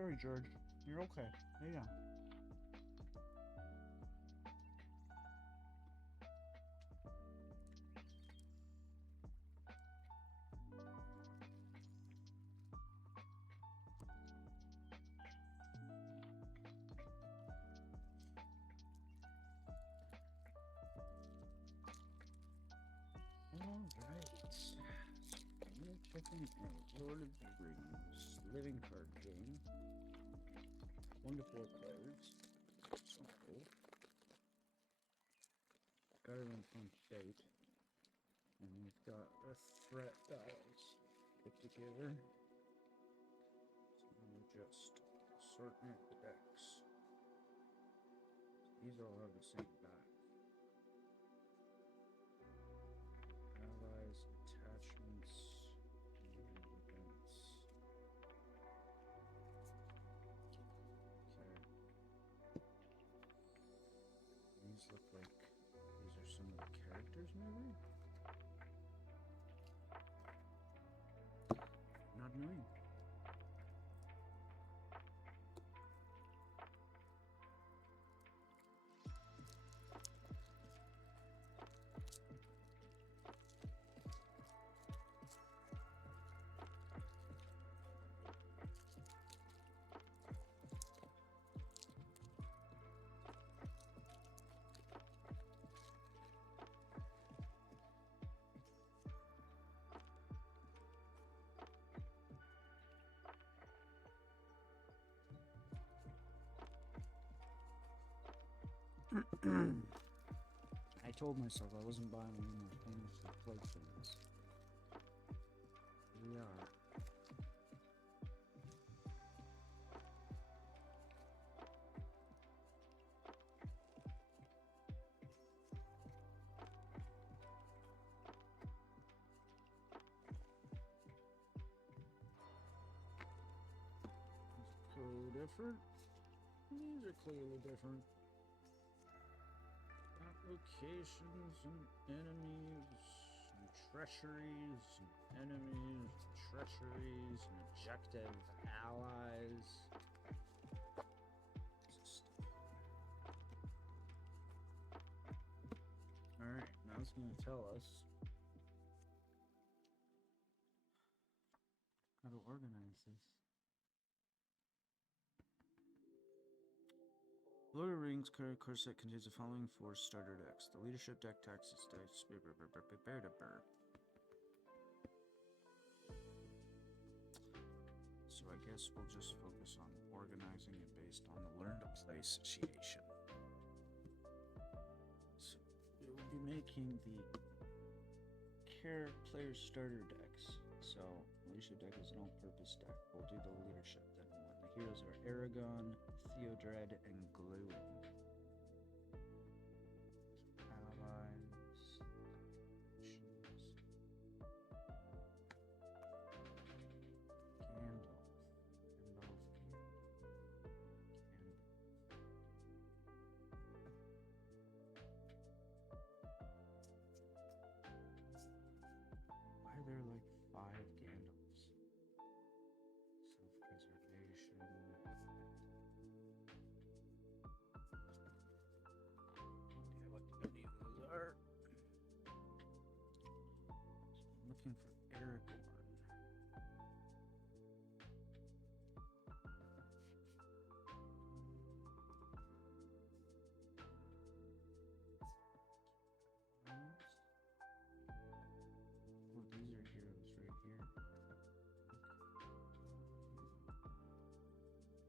Sorry, George. You're okay. Lay down. Alright. We're checking out Lord of the Rings living card game. 1 to 4 players. So cool. Got it on front date. And we've got the threat dials put together. So we're just sorting out the decks. These all have the same back. Allies, attachments, and events. Okay. These look like these are some of the characters, maybe? Not knowing. I told myself I wasn't buying any more things to play things. Here we are. It's clearly different. These are clearly different. Applications and enemies and treacheries and enemies and treacheries and objective allies. Alright, now it's going to tell us how to organize this. King's card set contains the following 4 starter decks. The Leadership deck taxes dice. So I guess we'll just focus on organizing it based on the learn to play situation. So we will be making the player starter decks. So leadership deck is an all-purpose deck. We'll do the leadership then. When the heroes are Aragon, Theodred, and Glowing. Allies. Why are there like 5 Gandalfs? Self-preservation. Yeah, what any of those are. So I'm looking for Aragorn. Oh, these are heroes right here.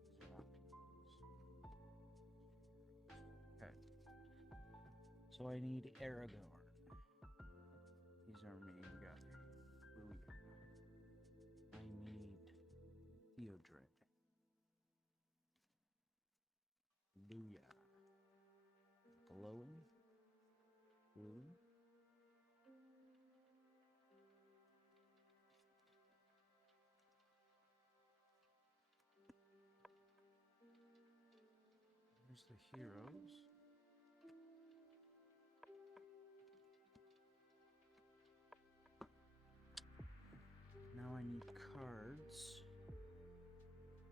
These are outlaws. Okay. So I need Aragorn. He's our main guy. Booyah. I need Theodred. Booyah. Glowing. Glowing. Here's the heroes. Now I need cards.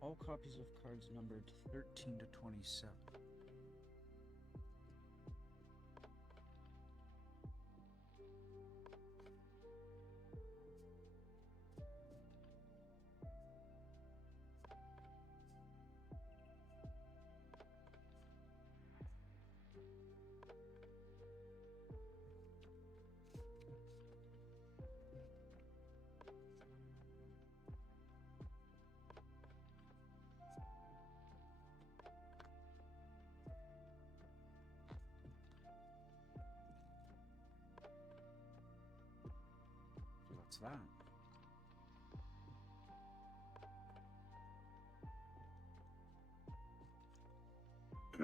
All copies of cards numbered 13 to 27. What's that? A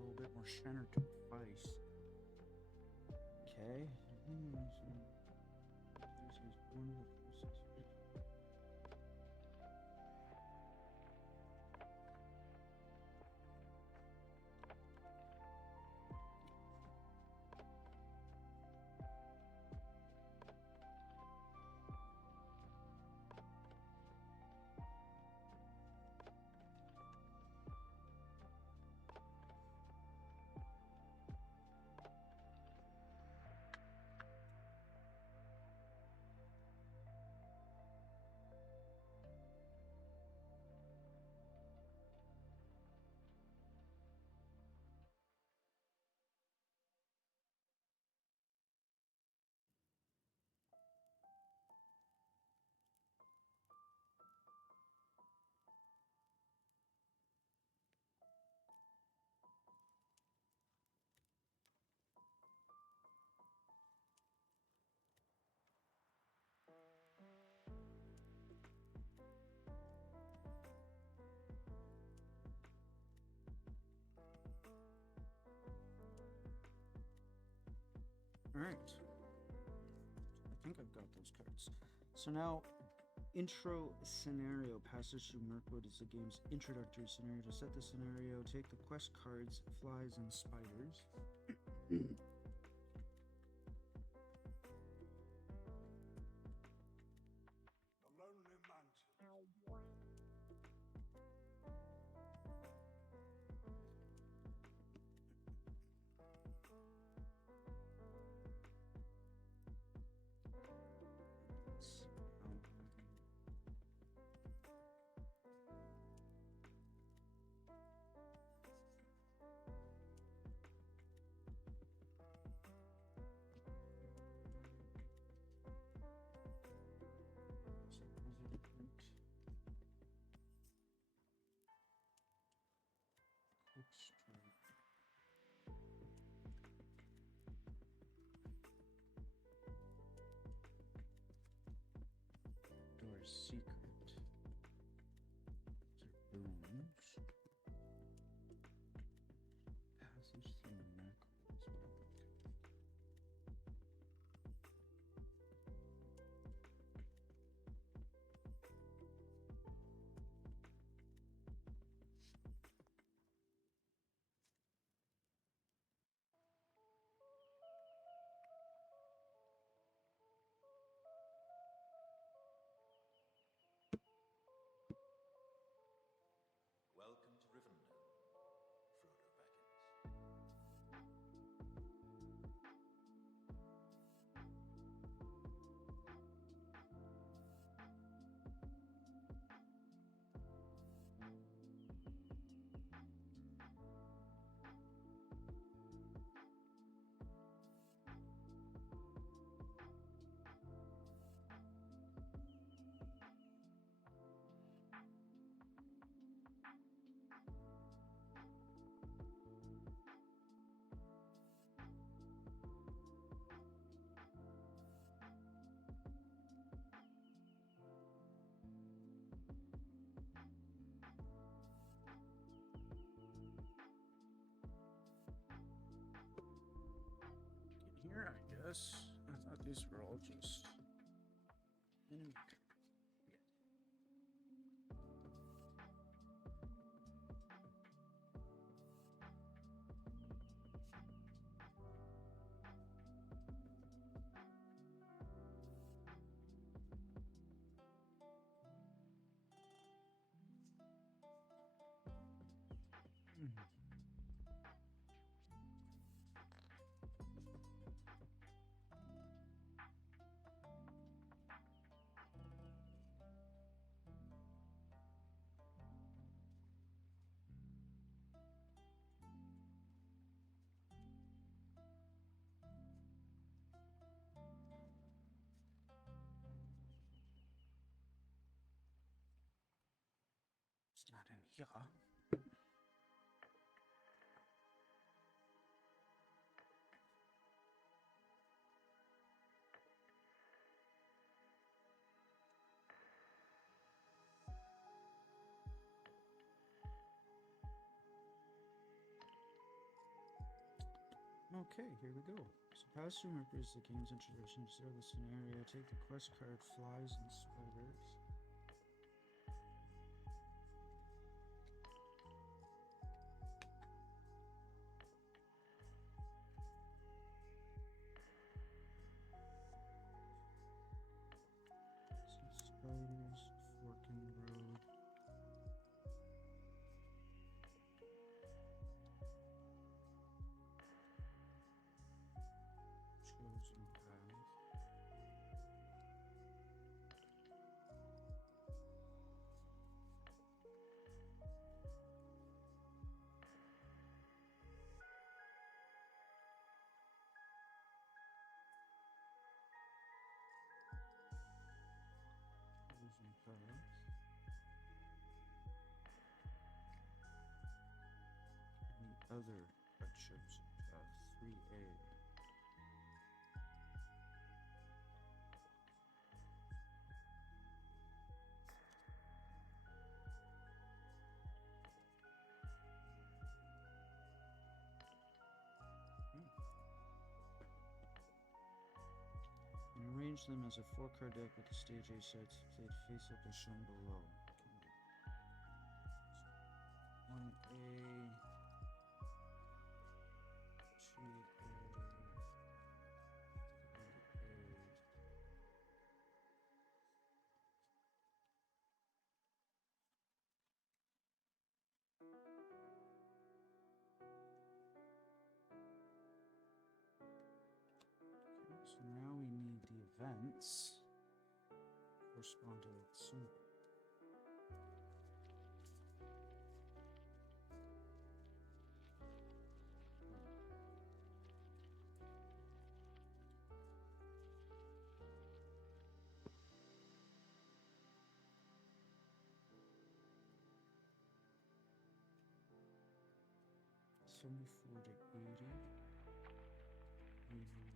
little bit more center to face. Okay. Alright. I think I've got those cards. So now, intro scenario. Passage through Mirkwood is the game's introductory scenario. To set the scenario, take the quest cards, Flies and Spiders. this? I thought these were all just enemy cards. It's not in here. Okay, here we go. So past 2 Mercury is the game's introduction. Start the scenario. Take the quest card, Flies and Spiders. Some spiders, fork in the road. Chosen path. Chosen path. And the other chosen path, 3A. And arrange them as a 4-card deck with the stage A sets played face up as shown below. 1A, 2A, 3A. Okay, so now we need the events correspond to that symbol. $74 to $80. We need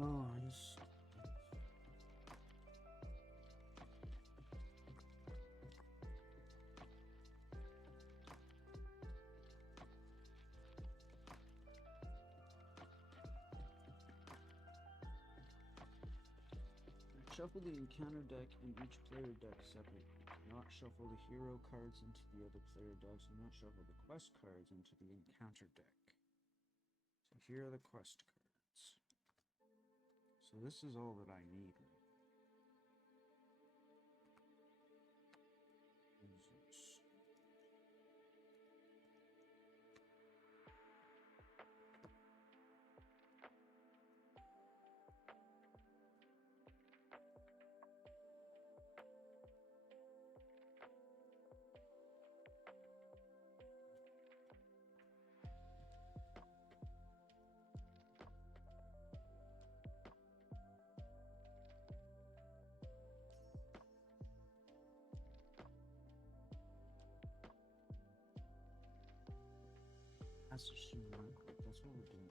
Oh, he's... Shuffle the encounter deck and each player deck separately. Not shuffle the hero cards into the other player decks, and not shuffle the quest cards into the encounter deck. So here are the quest cards. So this is all that I need. That's what we're doing.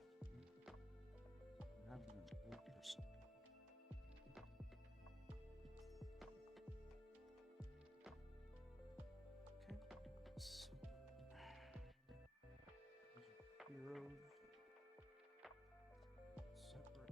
We're having an old person. Okay. So, hero separate.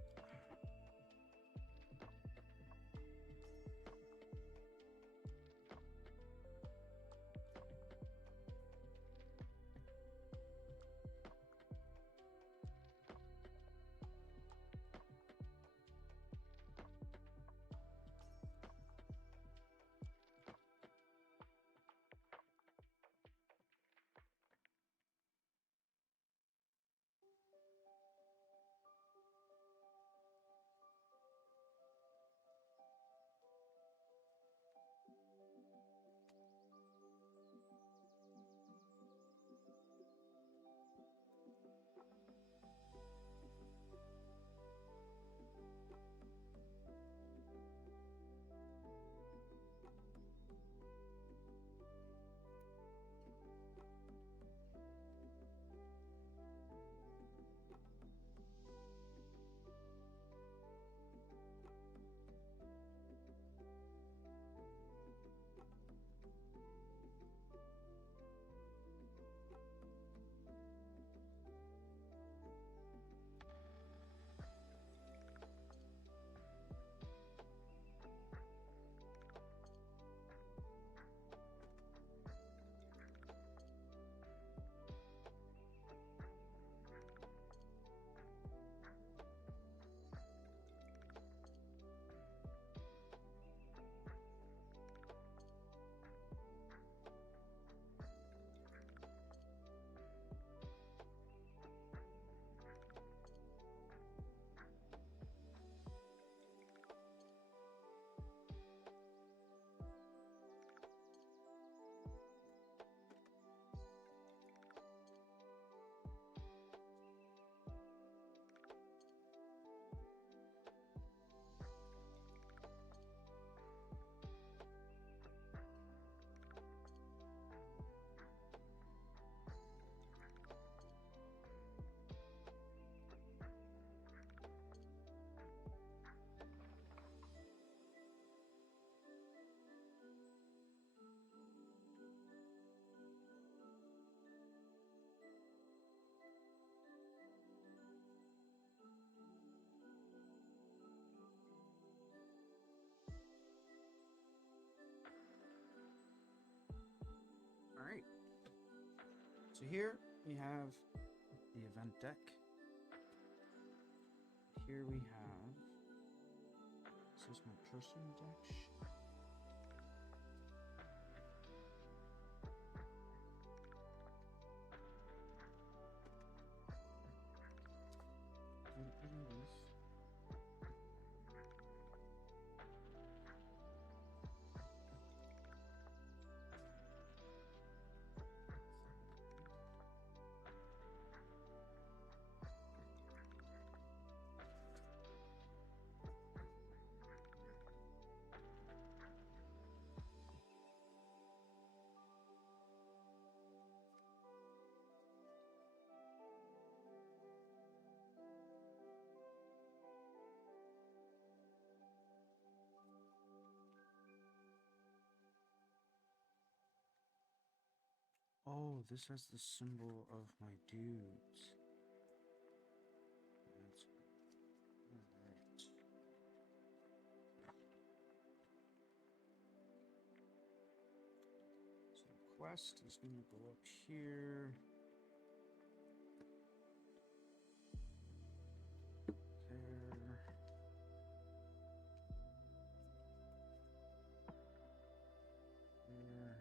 Alright. So here we have the event deck. Here we have, is this my person deck? Oh, this has the symbol of my dudes. That's alright. quest is going to go up here. There. There.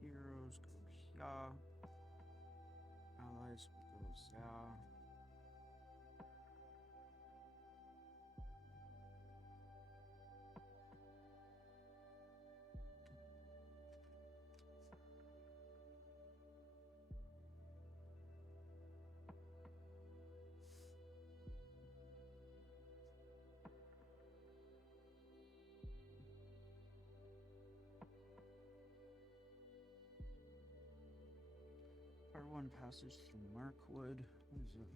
Heroes go here. Allies will go there. Part 1 passage through Markwood. What is this?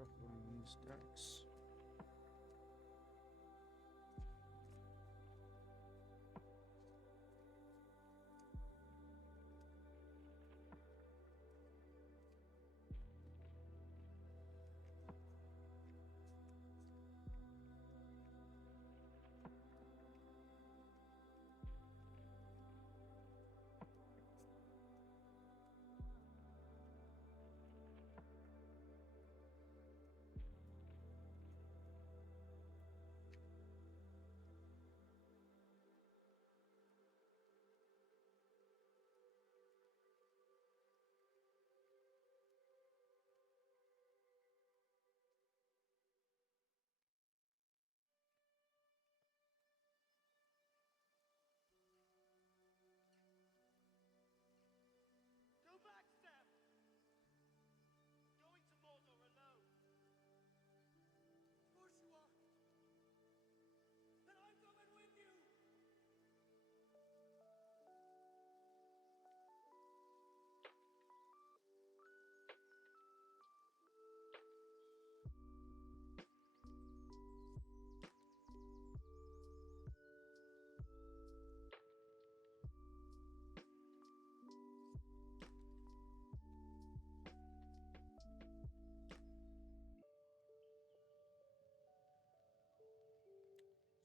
Shuffling these decks. Go back, Sam! Going to Mordor alone. Of course you are. Then I'm coming with you!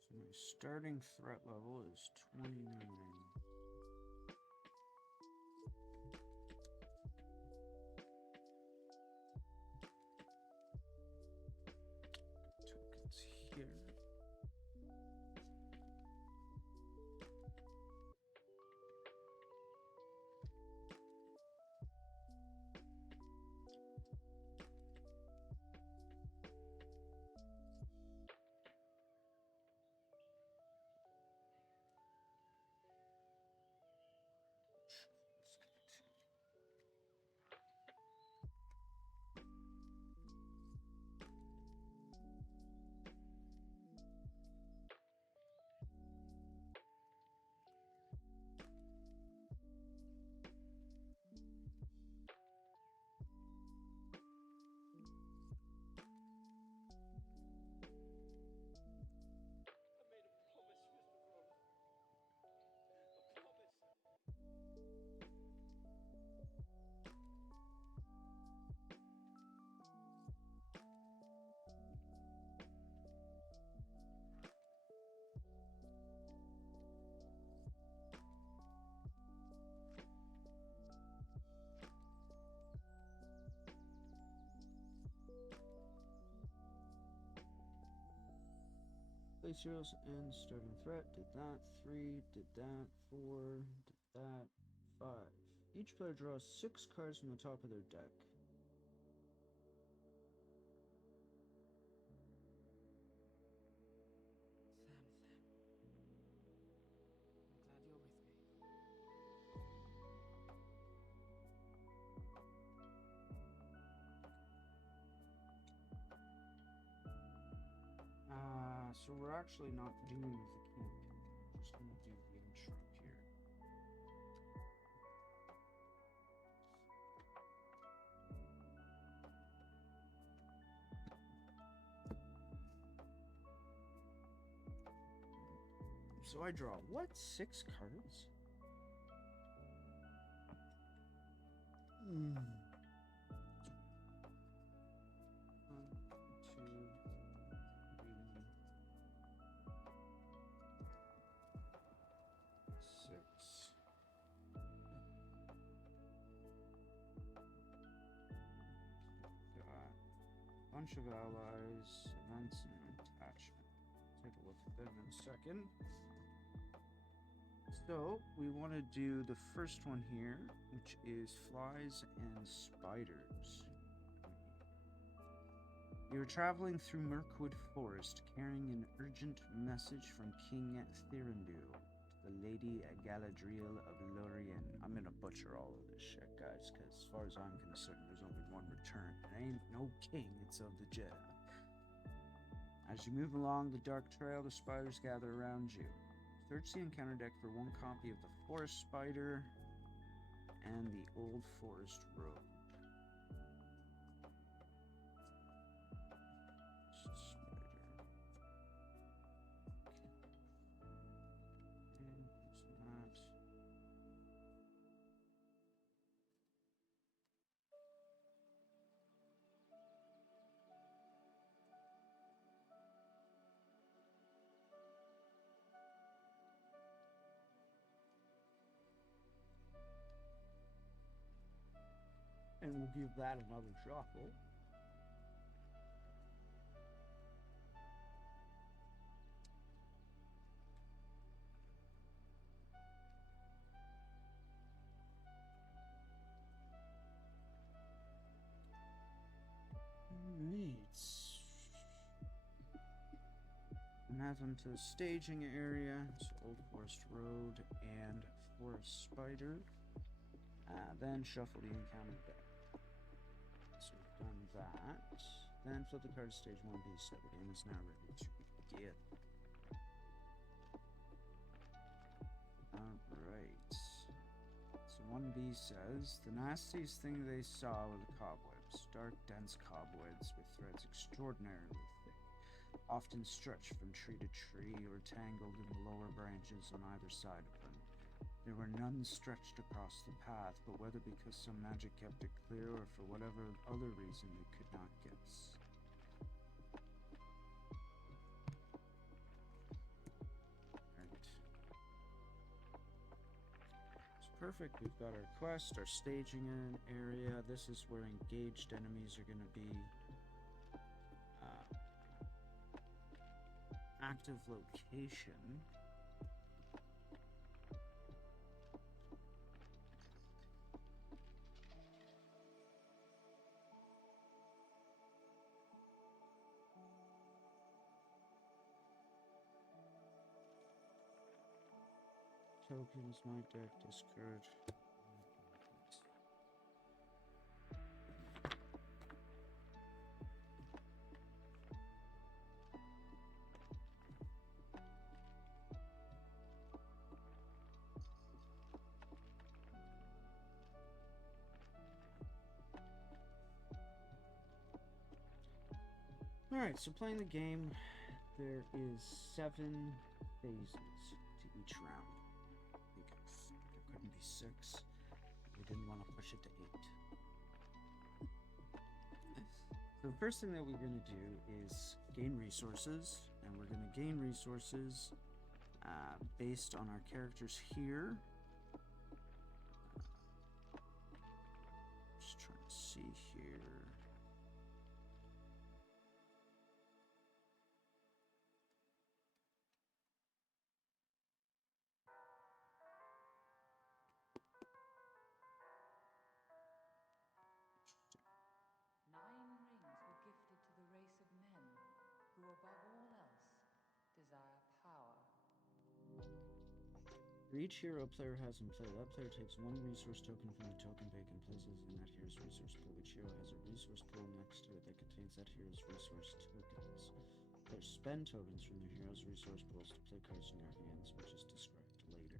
So my starting threat level is 29. Tokens here. I made a promise, Whisperer. A promise. Place heroes and starting threat. Did that. 3. Did that. 4. Did that. 5. Each player draws 6 cards from the top of their deck. Sam. I'm glad you're with me. So we're actually not doing the campaign. We're just gonna do the intro here. So I draw what? 6 cards? Hmm. 1, 2, 3, 6. Got a bunch of allies, events, and attachment. Take a look at them in a second. So we want to do the first one here, which is flies and spiders. You're traveling through Mirkwood Forest, carrying an urgent message from King Thirundu to the Lady Galadriel of Lorien. I'm gonna butcher all of this shit, guys, because as far as I'm concerned, there's only one return. It ain't no king, it's of the Jedi. As you move along the dark trail, the spiders gather around you. Search the encounter deck for one copy of the Forest Spider and the Old Forest Road. And we'll give that another shuffle. Alright. And have them to the staging area. So Old Forest Road and Forest Spider. Then shuffle the encounter deck. So we've done that. Then flip the card to stage 1B, so the game is now ready to begin. Alright. So 1B says, the nastiest thing they saw were the cobwebs. Dark, dense cobwebs with threads extraordinarily thick, often stretched from tree to tree or tangled in the lower branches on either side of them. There were none stretched across the path, but whether because some magic kept it clear or for whatever other reason they could not guess. Right. It's perfect. We've got our quest, our staging area. This is where engaged enemies are going to be. Active location. Tokens, my deck, discard. Alright, so playing the game, there is 7 phases to each round. Because there couldn't be 6. We didn't want to push it to 8. So the first thing that we're going to do is gain resources. And we're going to gain resources based on our characters here. Just trying to see here. For each hero a player has in play, that player takes 1 resource token from the token bank and places it in that hero's resource pool. Each hero has a resource pool next to it that contains that hero's resource tokens. Players spend tokens from their heroes' resource pools to play cards in their hands, which is described later.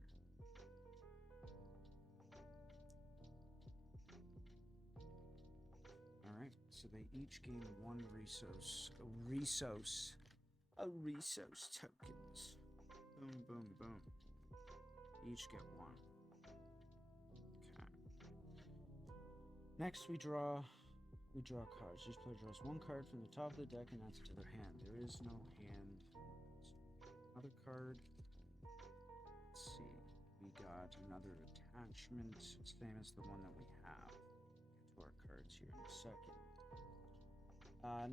Alright, so they each gain one resource tokens. Boom, boom, boom. Each get one. Okay. Next we draw cards. Each player draws one card from the top of the deck and adds it to their hand. There is no hand. Another card. Let's see. We got another attachment, same as the one that we have. Get to our cards here in a second.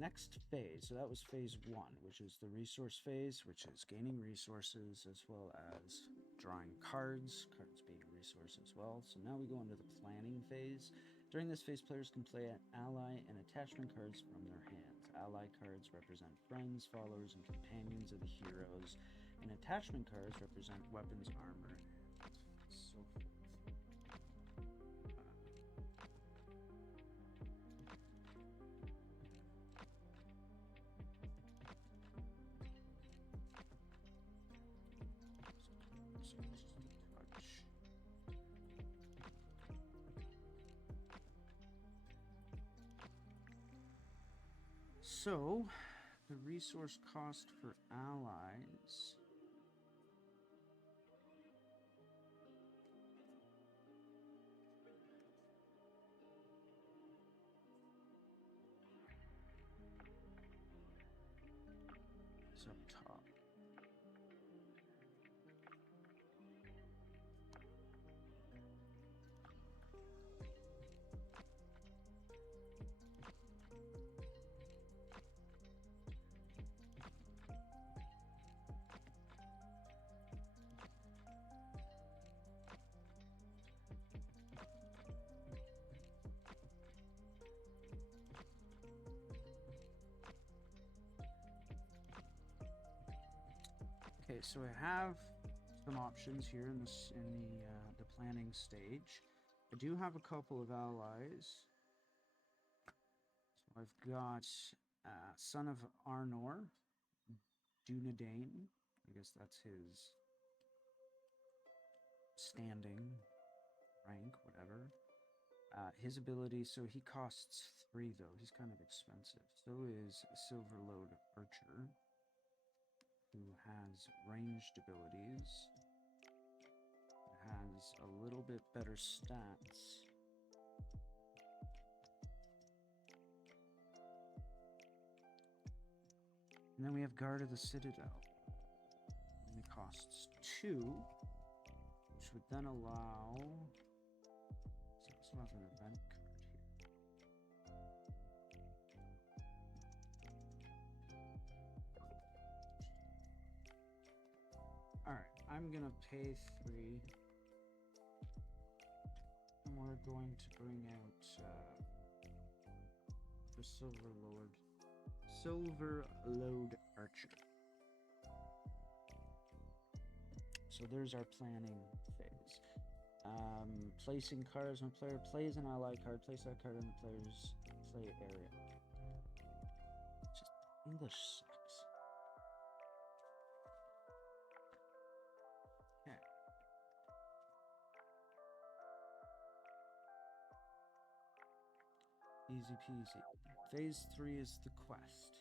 Next phase. So that was phase 1, which is the resource phase, which is gaining resources as well as drawing cards. Cards being a resource as well. So now we go into the planning phase. During this phase, players can play ally and attachment cards from their hands. Ally cards represent friends, followers, and companions of the heroes, and attachment cards represent weapons, armor, and so forth. So, the resource cost for allies. Is up top. Okay, so I have some options here in the planning stage. I do have a couple of allies. So I've got Son of Arnor, Dunedain. I guess that's his standing rank, whatever. His ability, so he costs 3 though. He's kind of expensive. So is Silverlode Archer, who has ranged abilities, has a little bit better stats. And then we have Guard of the Citadel. And it costs 2, which would then allow... So this one has an event card here. Alright, I'm gonna pay 3. And we're going to bring out the Silverlode Archer. So there's our planning phase. Placing cards. When a player plays an ally card, place that card in the player's play area. Just English sucks. Okay. Easy peasy. Phase 3 is the quest.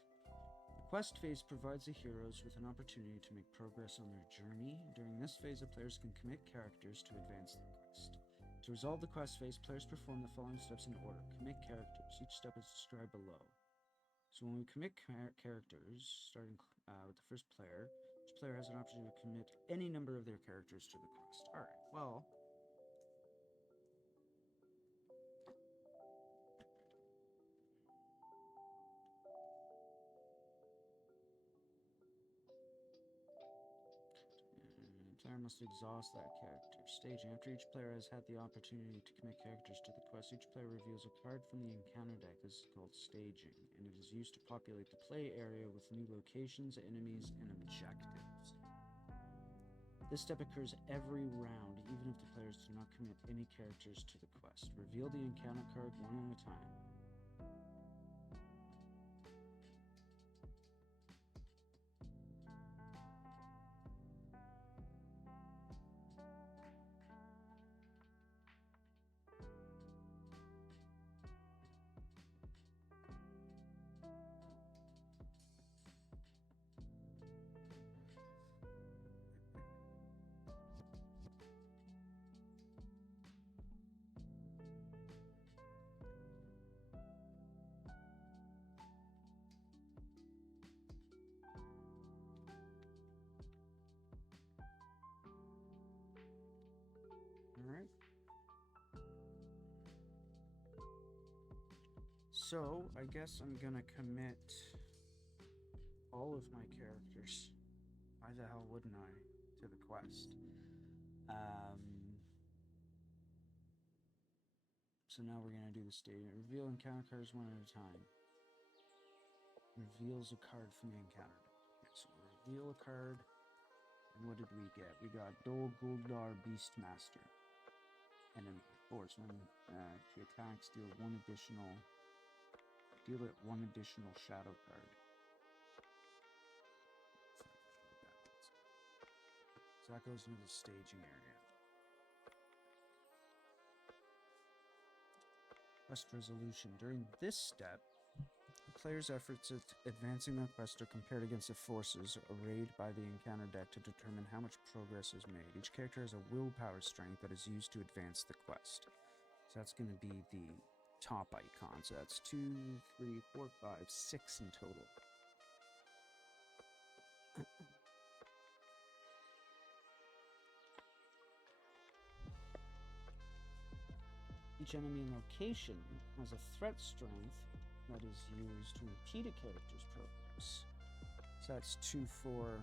The quest phase provides the heroes with an opportunity to make progress on their journey. During this phase, the players can commit characters to advance the quest. To resolve the quest phase, players perform the following steps in order. Commit characters. Each step is described below. So when we commit characters, starting with the first player, each player has an opportunity to commit any number of their characters to the quest. Alright, well... Player must exhaust that character. Staging. After each player has had the opportunity to commit characters to the quest, each player reveals a card from the encounter deck. This is called staging, and it is used to populate the play area with new locations, enemies, and objectives. This step occurs every round, even if the players do not commit any characters to the quest. Reveal the encounter card one at a time. So, I guess I'm gonna commit all of my characters. Why the hell wouldn't I? To the quest. So now we're gonna do the stage. Reveal encounter cards one at a time. Reveals a card from the encounter deck. Okay, so we reveal a card. And what did we get? We got Dol Guldur Beastmaster. Enemy. Swordsman. He attacks, deal it one additional shadow card. So that goes into the staging area. Quest resolution. During this step, the player's efforts at advancing their quest are compared against the forces arrayed by the encounter deck to determine how much progress is made. Each character has a willpower strength that is used to advance the quest. So that's going to be the top icon. So that's 2, 3, 4, 5, 6 in total. Each enemy location has a threat strength that is used to impede a character's progress. So that's 2, 4.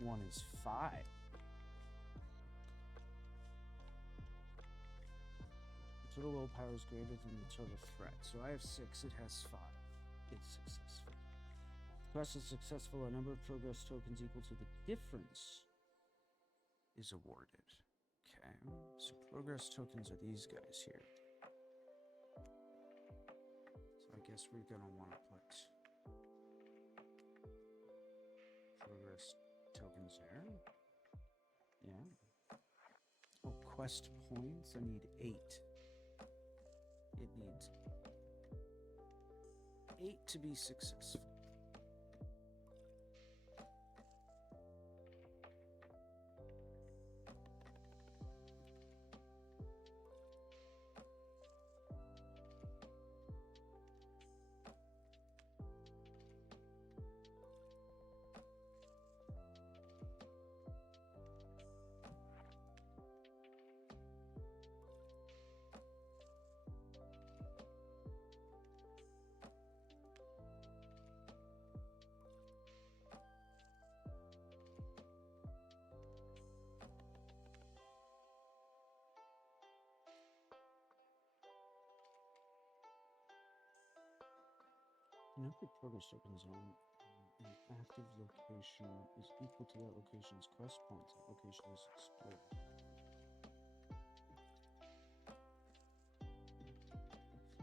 1 is 5. The total willpower is greater than the total threat. So I have 6, it has 5. It's successful. If the quest is successful, a number of progress tokens equal to the difference is awarded. Okay, so progress tokens are these guys here. So I guess we're gonna want to put progress tokens there. Yeah. Oh, quest points. I need 8. It needs 8 to be successful. The number of progress tokens on an active location is equal to that location's quest points. That location is explored.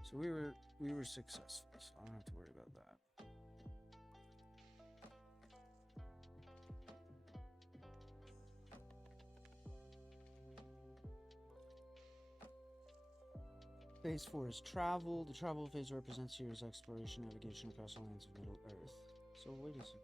So we were successful, so I don't have to worry about that. Phase 4 is travel. The travel phase represents here is exploration, navigation across the lands of Middle Earth. So wait a second.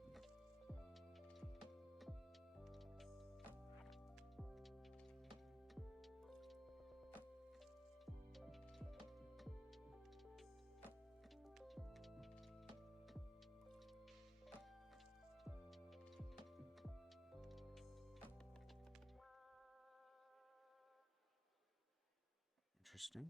Interesting.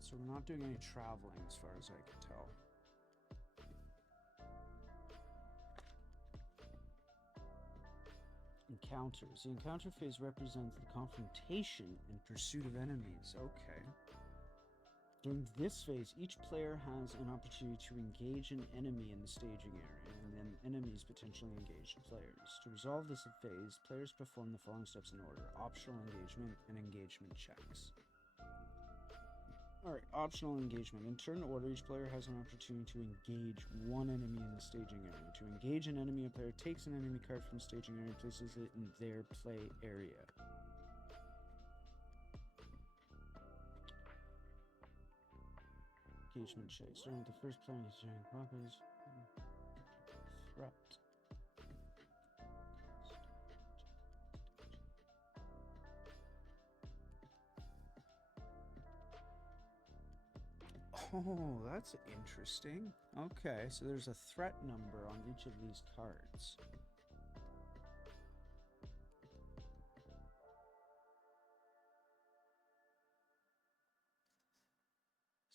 So we're not doing any traveling as far as I can tell. Encounters. The encounter phase represents the confrontation and pursuit of enemies. Okay. During this phase, each player has an opportunity to engage an enemy in the staging area, and then enemies potentially engage players. To resolve this phase, players perform the following steps in order: optional engagement and engagement checks. Alright, optional engagement. In turn order, each player has an opportunity to engage one enemy in the staging area. To engage an enemy, a player takes an enemy card from the staging area and places it in their play area. Engagement check. Starting with the first player engaging progress. Threat. Oh, that's interesting. Okay, so there's a threat number on each of these cards.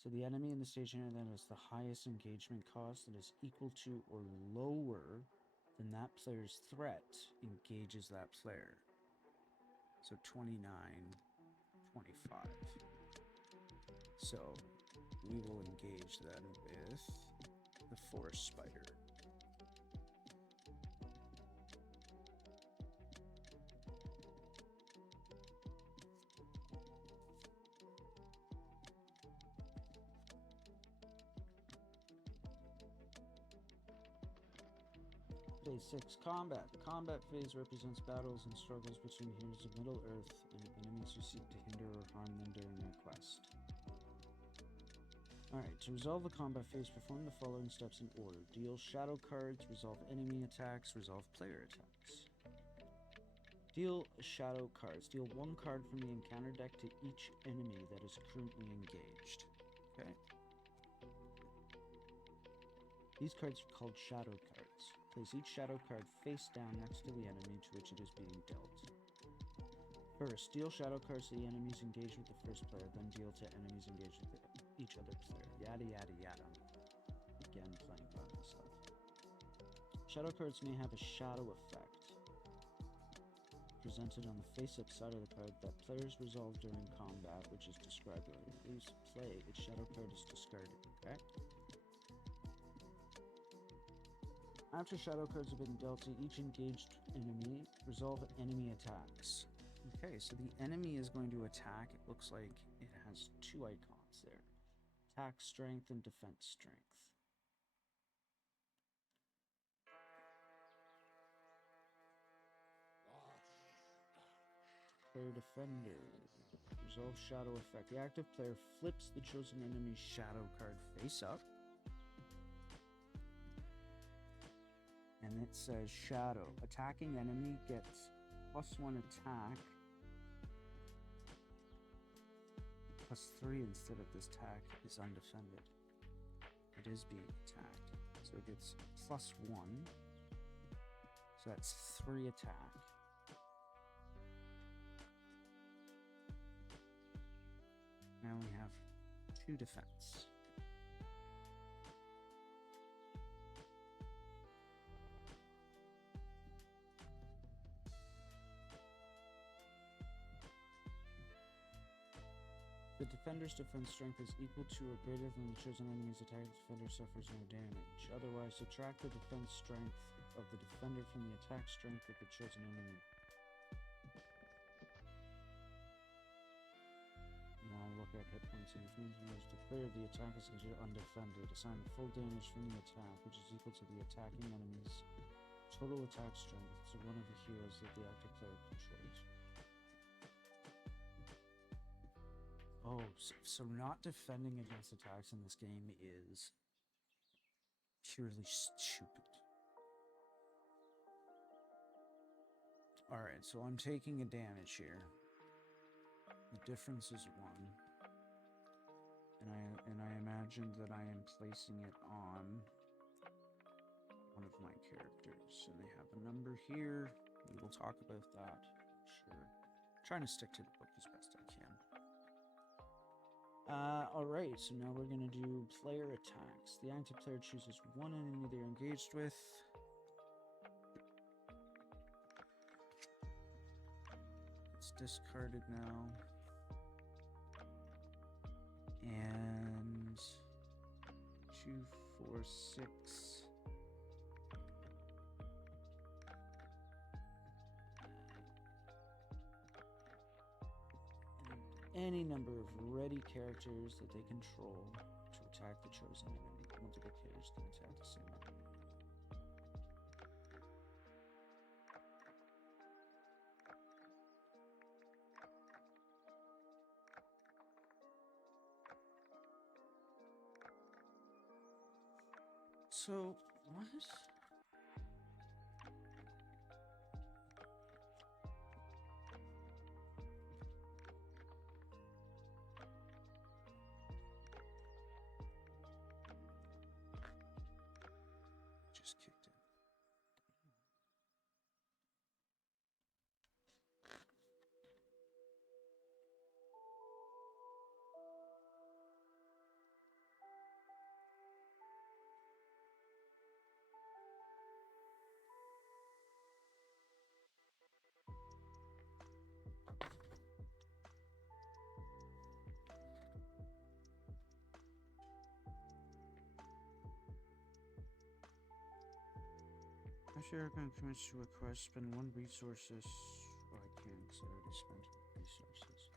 So the enemy in the stationary that has the highest engagement cost that is equal to or lower than that player's threat engages that player. So 29, 25. So we will engage then with the forest spider. Phase 6, combat. The combat phase represents battles and struggles between heroes of Middle-earth and enemies who seek to hinder or harm them during their quest. Alright, to resolve the combat phase, perform the following steps in order. Deal shadow cards, resolve enemy attacks, resolve player attacks. Deal shadow cards. Deal one card from the encounter deck to each enemy that is currently engaged. Okay. These cards are called shadow cards. Place each shadow card face down next to the enemy to which it is being dealt. First, deal shadow cards to the enemies engaged with the first player, then deal to enemies engaged with each other player. Yada yada yada. Again, playing by myself. Shadow cards may have a shadow effect presented on the face-up side of the card that players resolve during combat, which is described later. Lose play, its shadow card is discarded. Okay. After shadow cards have been dealt to each engaged enemy, resolve enemy attacks. Okay, so the enemy is going to attack. It looks like it has two icons there. Attack strength and defense strength. Player defender. Resolve shadow effect. The active player flips the chosen enemy's shadow card face up. And it says shadow. Attacking enemy gets +1 attack. +3 instead of this attack is undefended. It is being attacked. So it gets +1. So that's 3 attack. Now we have 2 defense. The defender's defense strength is equal to or greater than the chosen enemy's attack. The defender suffers no damage. Otherwise, subtract the defense strength of the defender from the attack strength of the chosen enemy. Now look at hit points and damage. Declare the attack is considered undefended. Assign the full damage from the attack, which is equal to the attacking enemy's total attack strength to one of the heroes that the active player controls. Oh, so not defending against attacks in this game is purely stupid. Alright, so I'm taking a damage here. The difference is 1. And I imagine that I am placing it on one of my characters. So they have a number here. We will talk about that, sure. I'm trying to stick to the book as best I can. Alright, so now we're going to do player attacks. The active player chooses one enemy they're engaged with. It's discarded now. And 2, 4, 6. Any number of ready characters that they control to attack the chosen enemy. Multiple characters can attack the same enemy. So, what? If you're going to commit to a quest, spend 1 resources. Oh, I can't because I already spent resources.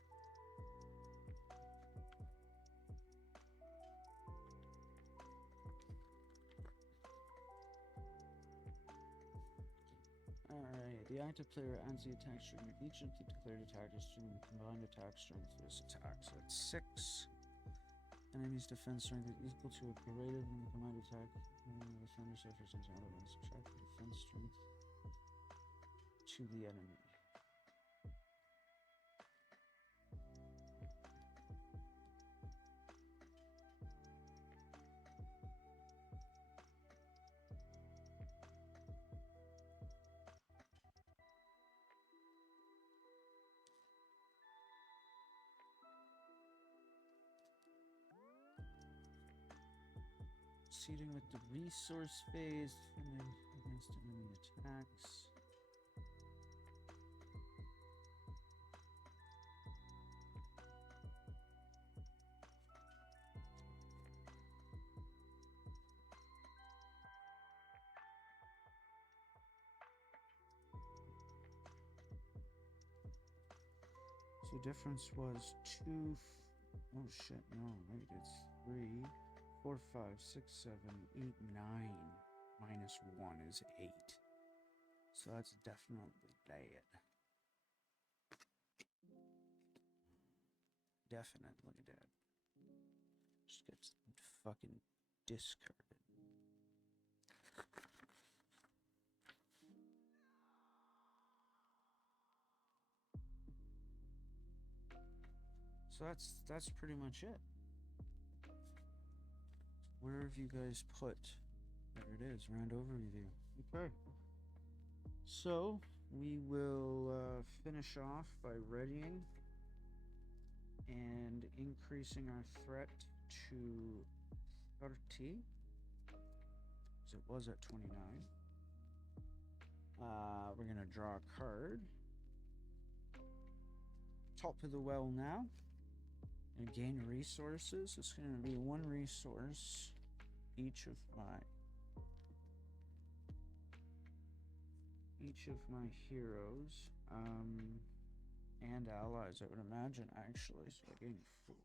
Alright, the active player adds the attack string of each of the declared attackers to the combined attack strength of this attack. So that's 6. Enemy's defense strength is equal to or greater than the combined attack. The defender suffers into elements. Subtract the defense strength to the enemy. Proceeding with the resource phase, defending against enemy attacks. So difference was 2. Oh shit! No, wait, it's 3. 4, 5, 6, 7, 8, 9 minus 1 is 8. So that's definitely bad. Definitely dead. Just gets fucking discarded. So that's pretty much it. Where have you guys put? There it is, round overview. Okay. So we will finish off by readying and increasing our threat to 30, as it was at 29. We're gonna draw a card. Top of the well now. And gain resources. It's going to be 1 resource each of my heroes and allies, I would imagine, actually. So I gain fools.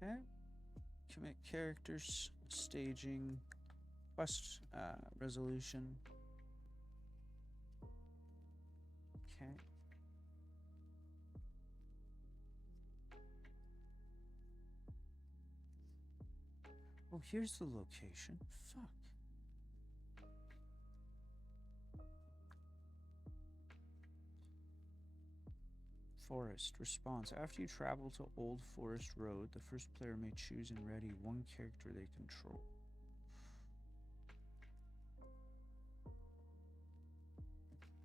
Okay. Commit characters, staging, quest resolution. Okay. Oh, here's the location. Fuck. Forest. Response. After you travel to Old Forest Road, the first player may choose and ready 1 character they control.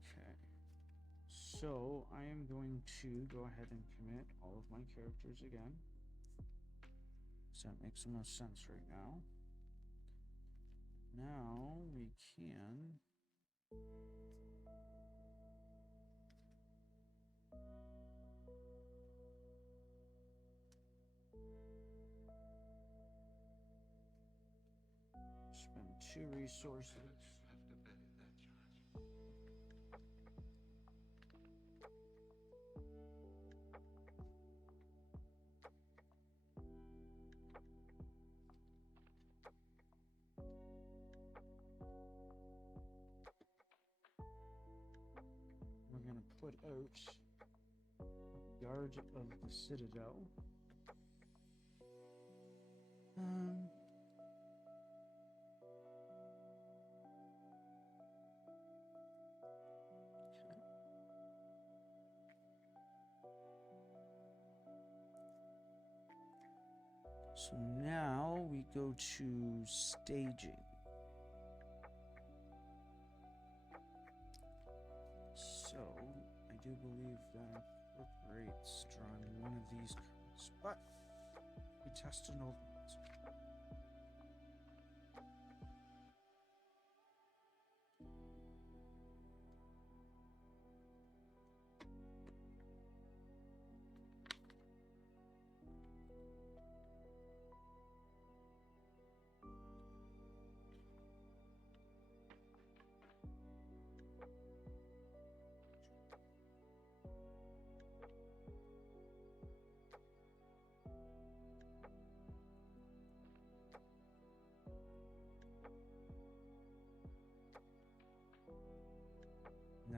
Okay. So, I am going to go ahead and commit all of my characters again. So that makes the most sense right now. Now we can spend 2 resources. We're gonna put out Guard of the Citadel. So now we go to staging. So I do believe that incorporates drawing 1 of these cards, but we tested all the ones.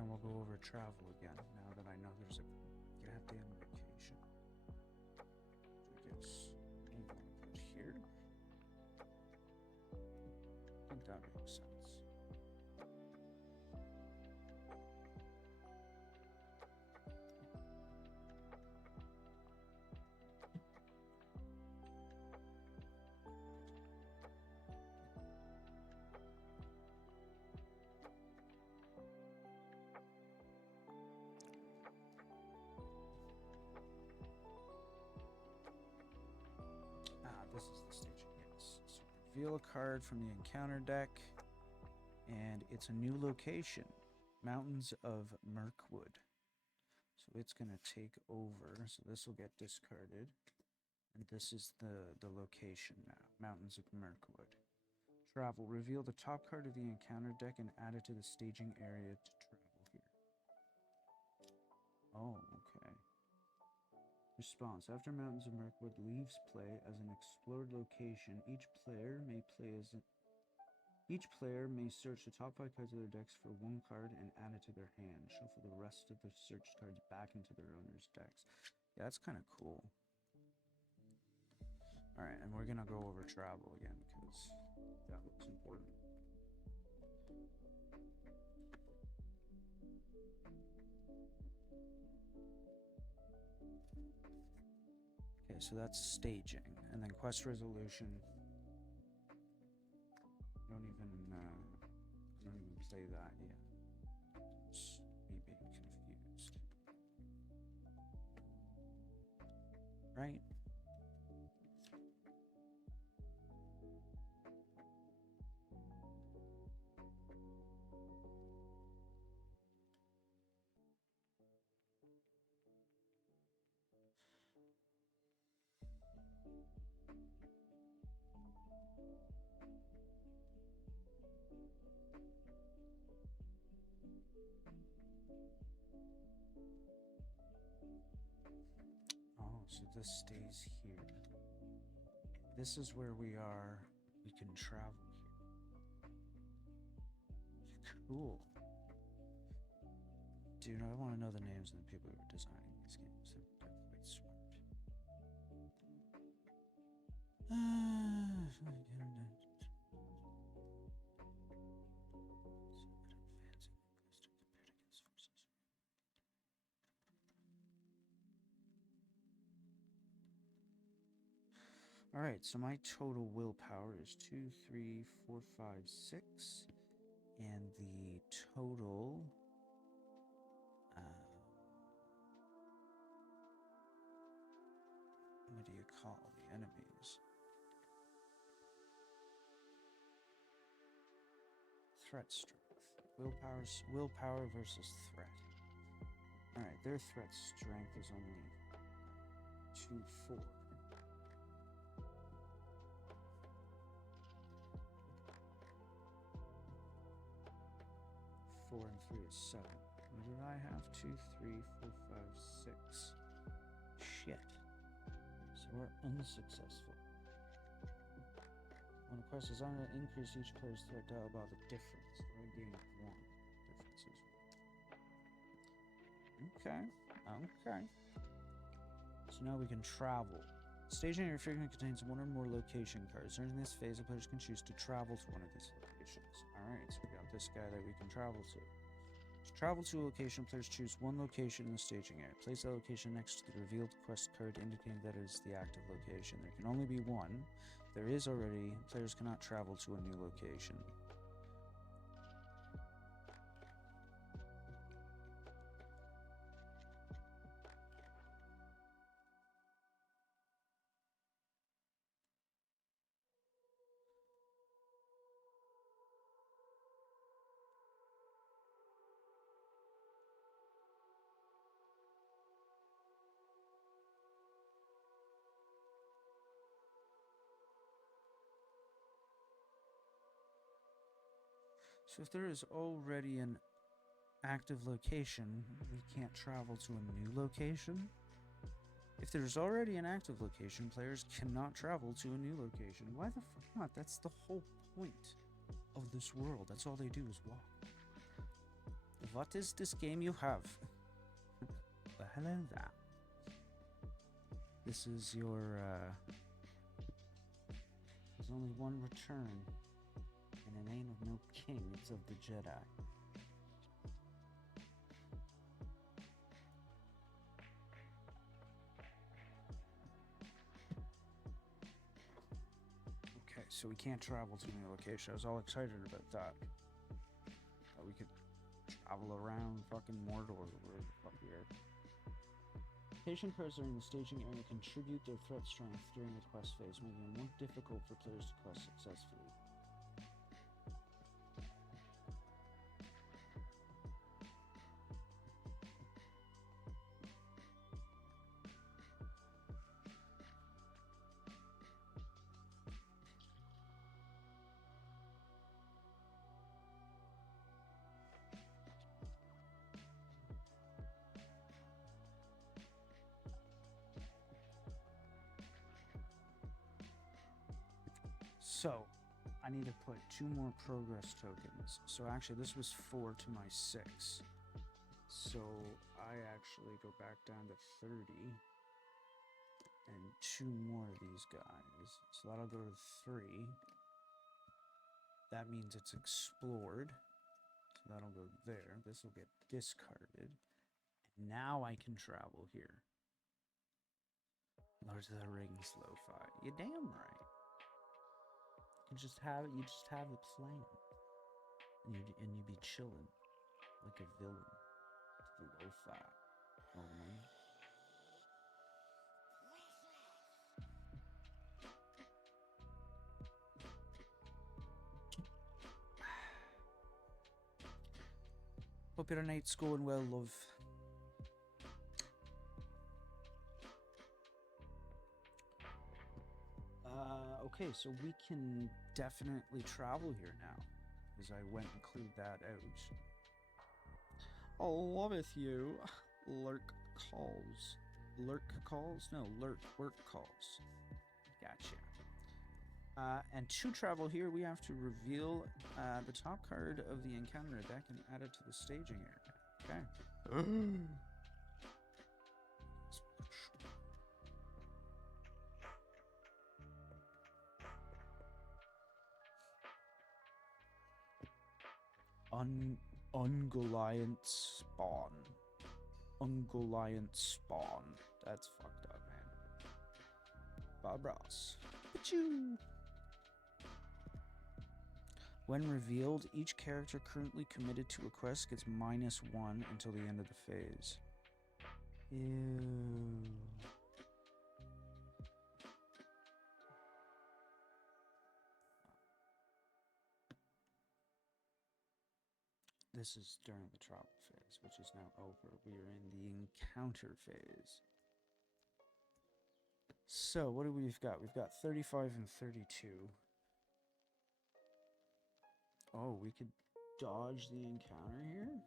then we'll go over travel again, now that I know there's a goddamn location. I guess we want to put here. I think that makes sense. This is the staging, yes. So reveal a card from the encounter deck, and it's a new location, Mountains of Mirkwood. So it's going to take over, so this will get discarded, and this is the location now, Mountains of Mirkwood. Travel, reveal the top card of the encounter deck and add it to the staging area to travel here. Oh, okay. Response. After Mountains of Mirkwood leaves play as an explored location, each player may search the top 5 cards of their decks for 1 card and add it to their hand. Shuffle the rest of the searched cards back into their owner's decks. Yeah, that's kind of cool. Alright, and we're gonna go over travel again because that looks important. Okay, so that's staging, and then quest resolution. Don't even play that yet. It's me being confused. Right? So this stays here. This is where we are. We can travel here. Cool. Dude, I want to know the names of the people who are designing these games. They're quite smart. Alright, so my total willpower is 2, 3, 4, 5, 6. And the total... what do you call the enemies? Threat strength. Willpower versus threat. Alright, their threat strength is only 2, 4. 4 and 3 is 7. What did I have? 2, 3, 4, 5, 6. Shit. So we're unsuccessful. When a quest is on to increase each player's threat dial by the difference. I gained 1 differences. Okay. So now we can travel. Staging area frequently contains 1 or more location cards. During this phase, the players can choose to travel to one of these locations. Alright, so we got this guy that we can travel to. To travel to a location, players choose 1 location in the staging area. Place that location next to the revealed quest card indicating that it is the active location. There can only be 1. If there is already, players cannot travel to a new location. So if there is already an active location, we can't travel to a new location? If there's already an active location, players cannot travel to a new location. Why the fuck not? That's the whole point of this world. That's all they do is walk. What is this game you have? The hell is that? This is your, there's only one return, and it ain't of no king, it's of the Jedi. Okay, so we can't travel to a new location. I was all excited about that. That we could travel around fucking Mordor or wherever the fuck we are. Patient cards during the staging area contribute their threat strength during the quest phase, making it more difficult for players to quest successfully. So, I need to put 2 more progress tokens. So actually, this was 4 to my 6. So I actually go back down to 30. And 2 more of these guys. So that'll go to 3. That means it's explored. So that'll go there. This will get discarded. And now I can travel here. Lord of the Rings lo-fi. You're damn right. You just have it playing, and you be chilling like a villain to the lo-fi. You know what I mean? Hope your night's going well, love. Okay, so we can definitely travel here now, because I went and cleared that out. Oh, loveth you. Lurk calls. Lurk calls? No, work calls. Gotcha. And to travel here, we have to reveal the top card of the encounter deck and add it to the staging area. Okay. Ungoliant spawn. Ungoliant spawn. That's fucked up, man. Bob Ross. Achoo! When revealed, each character currently committed to a quest gets -1 until the end of the phase. Ew. This is during the travel phase, which is now over. We are in the encounter phase. So, what do we've got? We've got 35 and 32. Oh, we could dodge the encounter here?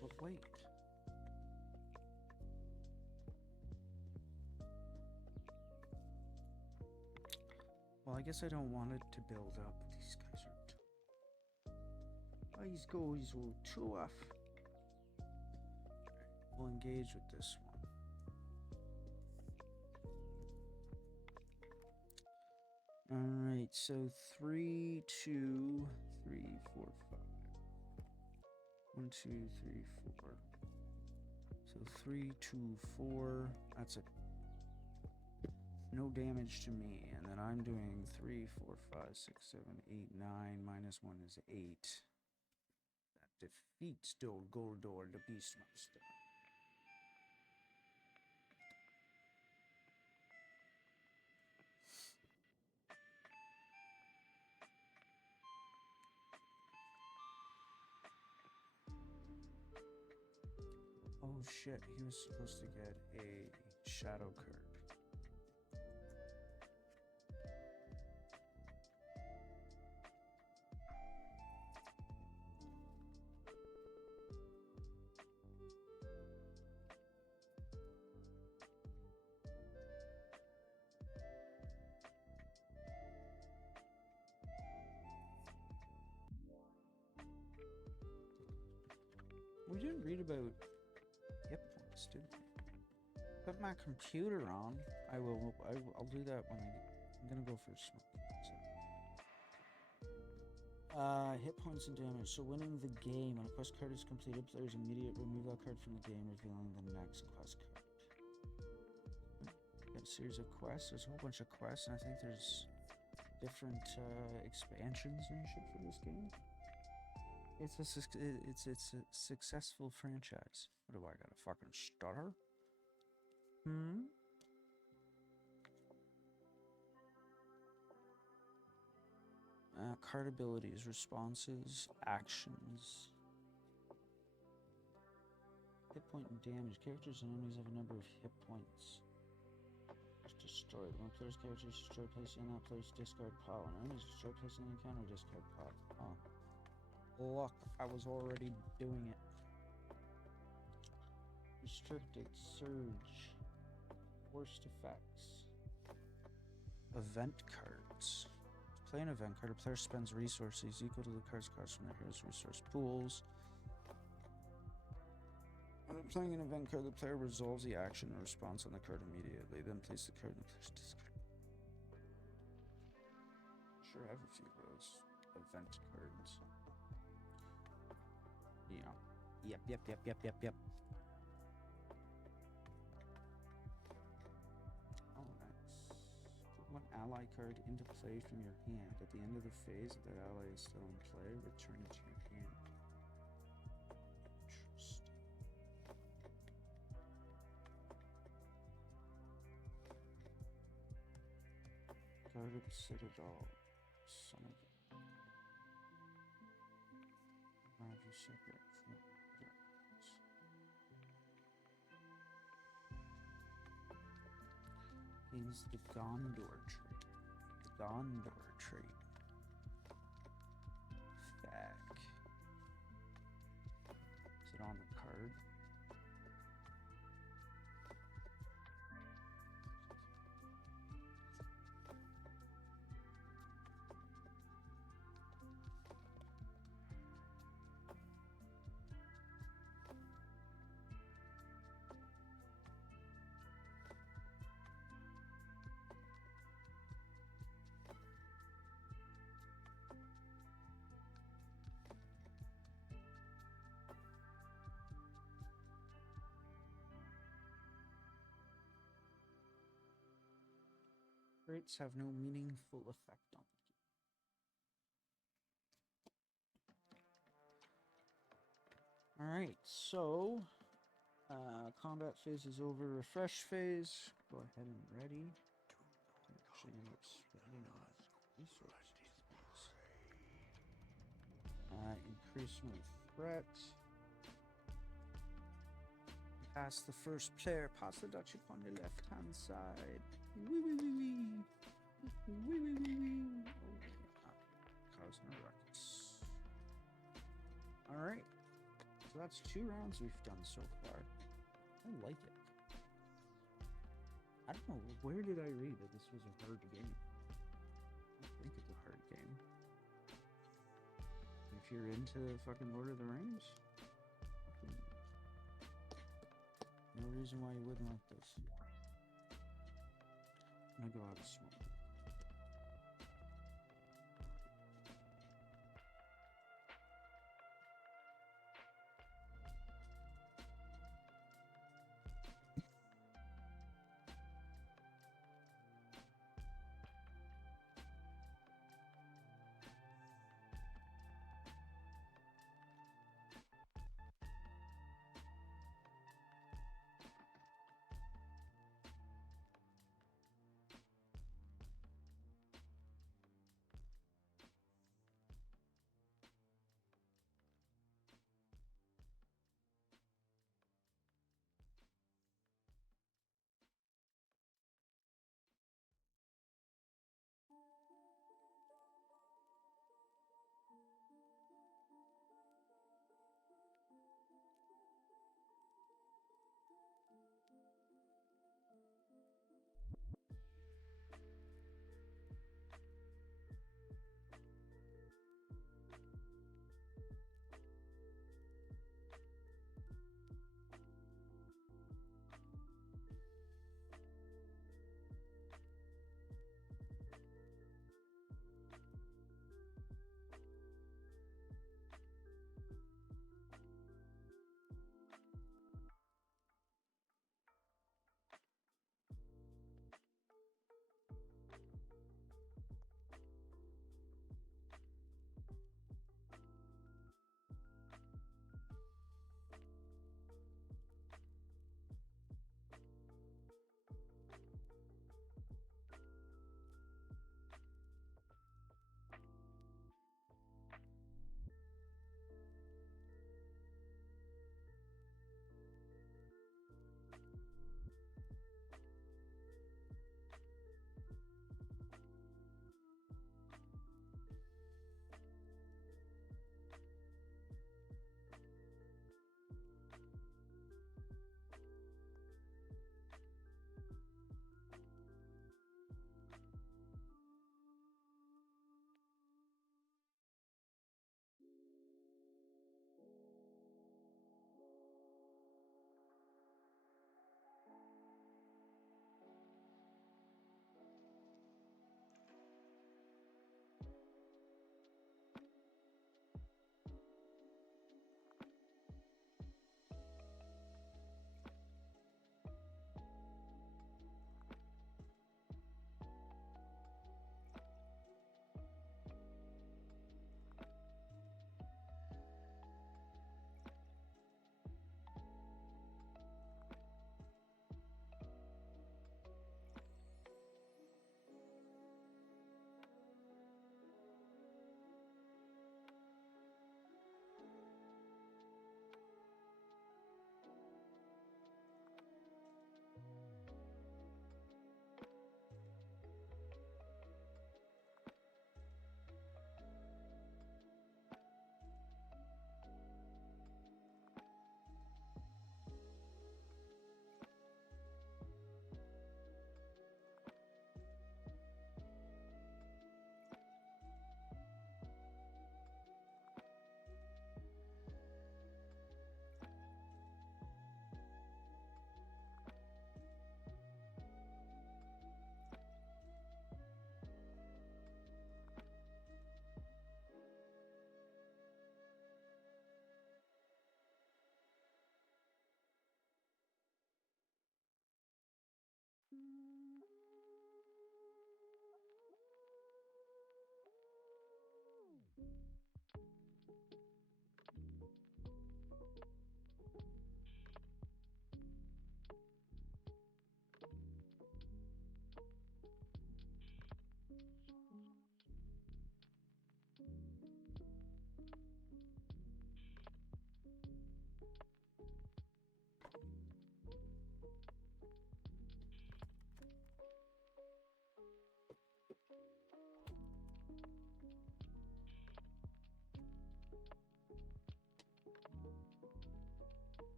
But wait. Well, I guess I don't want it to build up. These guys are... These guys are tough. We'll engage with this one. Alright, so 3, 2, 3, 4, 5. 1, 2, 3, 4. So 3, 2, 4. That's it. No damage to me. And then I'm doing 3, 4, 5, 6, 7, 8, 9. -1 is 8. That defeats Dol Guldur, the Beastmaster. Oh shit, he was supposed to get a shadow card. We didn't read about hit points, did we? Put my computer on. I'll do that when I'm gonna go for a smoke. Hit points and damage. So winning the game. When a quest card is completed, players immediately remove that card from the game, revealing the next quest card. Got a series of quests. There's a whole bunch of quests, and I think there's different expansions and shit for this game. It's a successful franchise. What do I got? A fucking stutter? Card abilities, responses, actions. Hit point and damage. Characters and enemies have a number of hit points. Just destroy them. When players' characters destroy, placing in that player's discard pile. When enemies destroy, placing in the counter discard pile. Oh. Look, I was already doing it. Restricted, surge, worst effects. Event cards. To play an event card, a player spends resources equal to the card's cost from their hero's resource pools. When playing an event card, the player resolves the action or response on the card immediately, then place the card in the player's discard. Sure, I have a few of those event cards. You know. Yep. Oh, nice. Put one ally card into play from your hand. At the end of the phase, if that ally is still in play, return it to your hand. Interesting. Guarded Citadel. Son of a... Rival separate from darkness. Means the Gondor trait. The Gondor trait. Fack. Is it on the card? Traits have no meaningful effect on the game. Alright, so combat phase is over. Refresh phase. Go ahead and ready. Actually end up spending resources. Increase my threat. Pass the first player. Pass the duck chip on the left hand side. Wee. Causing a ruckus. Alright. So that's 2 rounds we've done so far. I like it. I don't know, where did I read that this was a hard game? I think it's a hard game. If you're into fucking Lord of the Rings, no reason why you wouldn't like this. I'm gonna go out of smoke.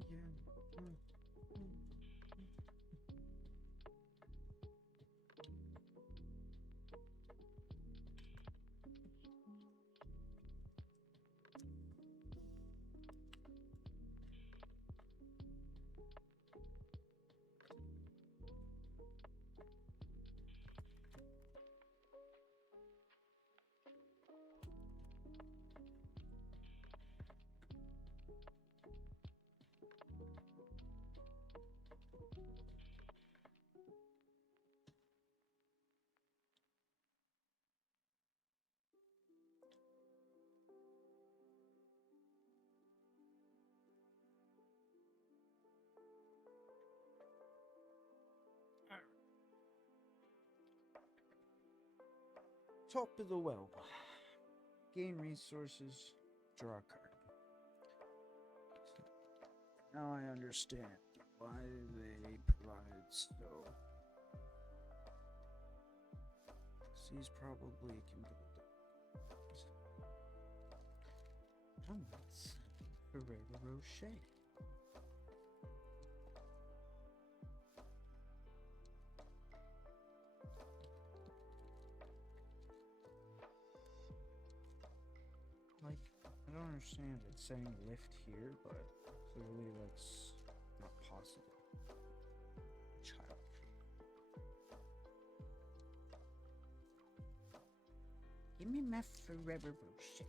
again. Talk to the well. Gain resources. Draw a card. Now I understand why they provide so. These probably can build. Oh, it's Ferrero Rocher. Like, I don't understand. It's saying lift here, but clearly that's not possible. Child. Give me my Ferrero Rocher.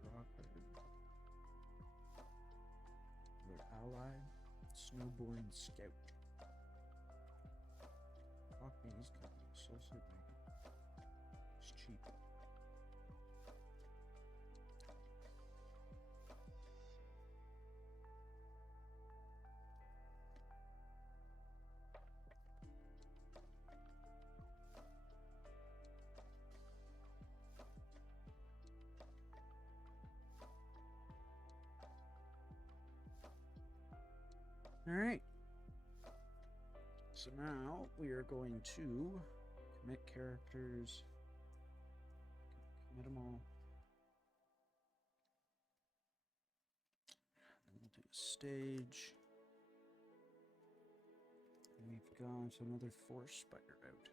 Draw a card. Your ally, Snowborn Scout. Fuck me, he's gonna be so sickening. It's cheap. Alright. So now we are going to commit characters. Commit them all. And we'll do a stage. And we've got another force spider out.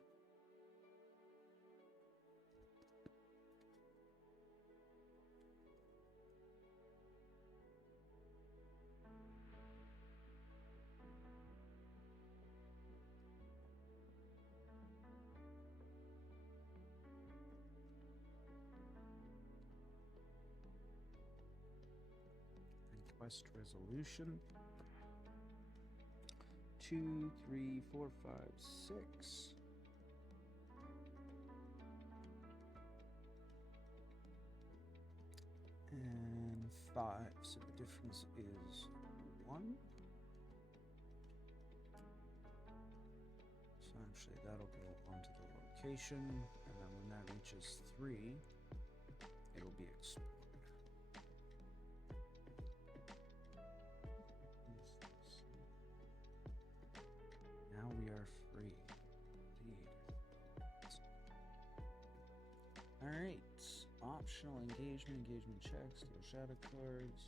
Quest resolution. 2, 3, 4, 5, 6. And 5. So the difference is 1. So actually that'll go onto the location, and then when that reaches 3, it'll be explored. Now we are free. Indeed. Alright. Optional engagement checks, deal shadow cards.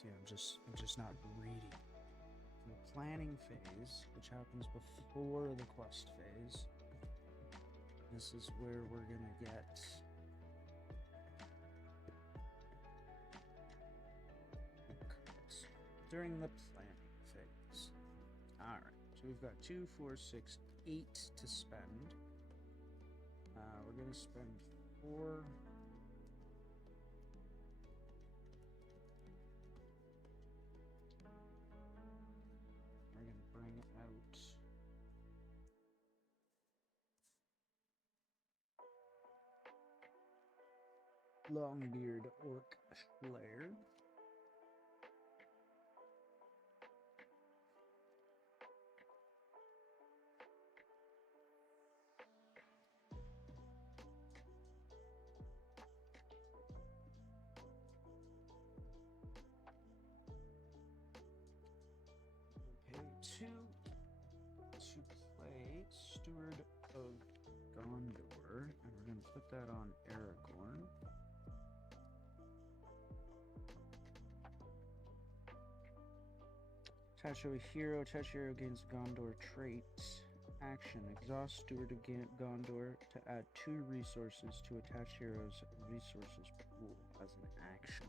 See, I'm just not reading. In the planning phase, which happens before the quest phase, this is where we're gonna get cards during the planning phase. All right, so we've got 2, 4, 6, 8 to spend. We're gonna spend 4. We're gonna bring out Longbeard Orc Slayer. Okay, 2 to play Steward of Gondor, and we're gonna put that on Aragorn. Attach a hero. Attach hero gains Gondor trait. Action. Exhaust Steward of Gondor to add 2 resources to attach hero's resources pool as an action.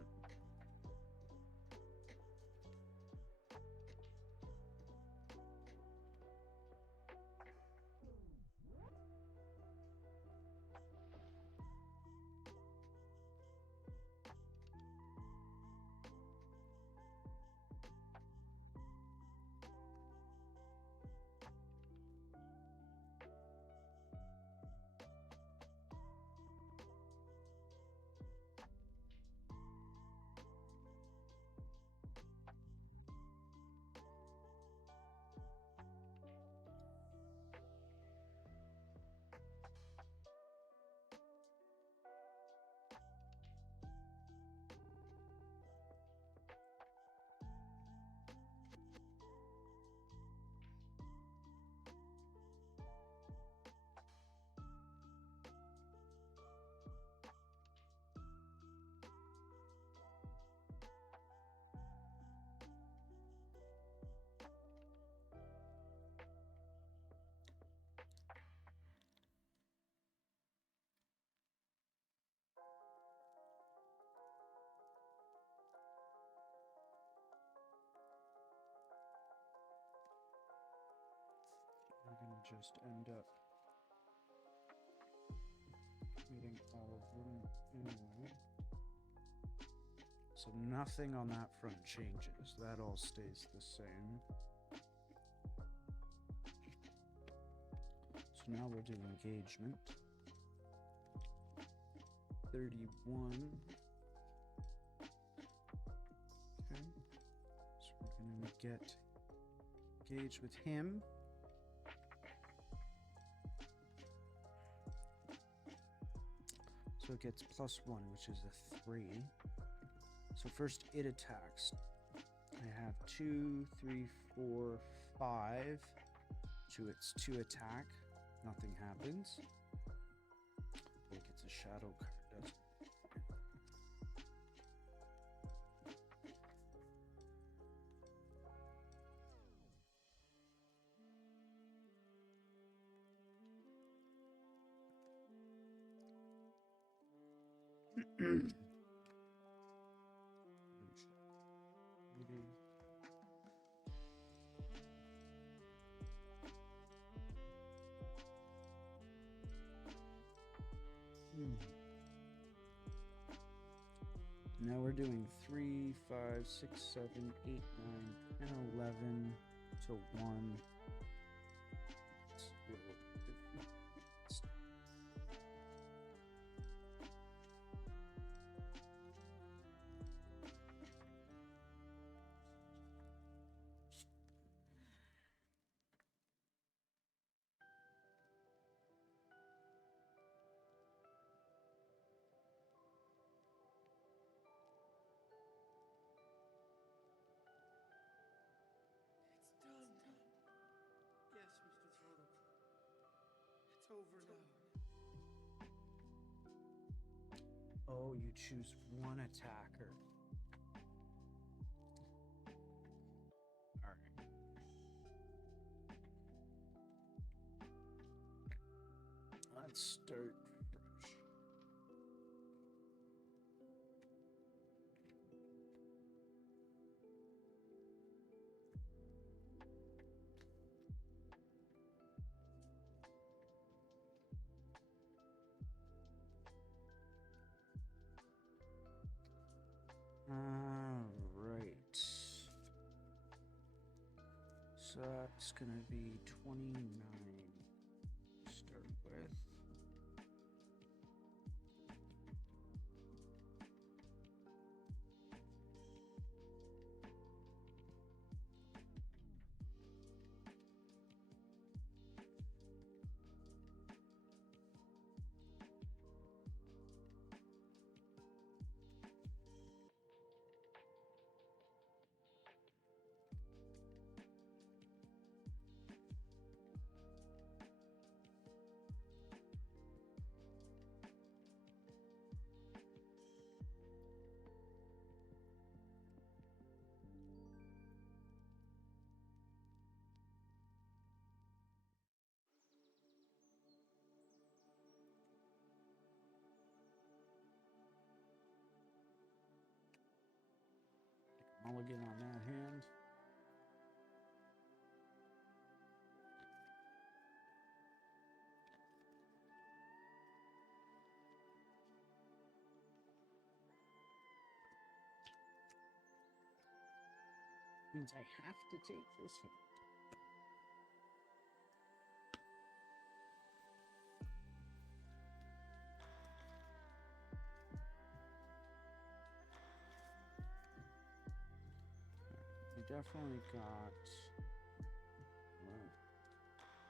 We're gonna just end up meeting all of them anyway. So nothing on that front changes. That all stays the same. So now we'll do engagement. 31. Okay. So we're gonna get engaged with him. So it gets +1, which is a 3. So first it attacks. I have 2, 3, 4, 5 to its 2 attack. Nothing happens. It gets a shadow card, doesn't it? Now we're doing 3, 5, 6, 7, 8, 9, 10, 11 to 1. Over now. Oh, you choose one attacker. Let's start fresh. Right. So that's gonna be 29 to start with. Mulligan on that hand. Means I have to take this hit. We definitely got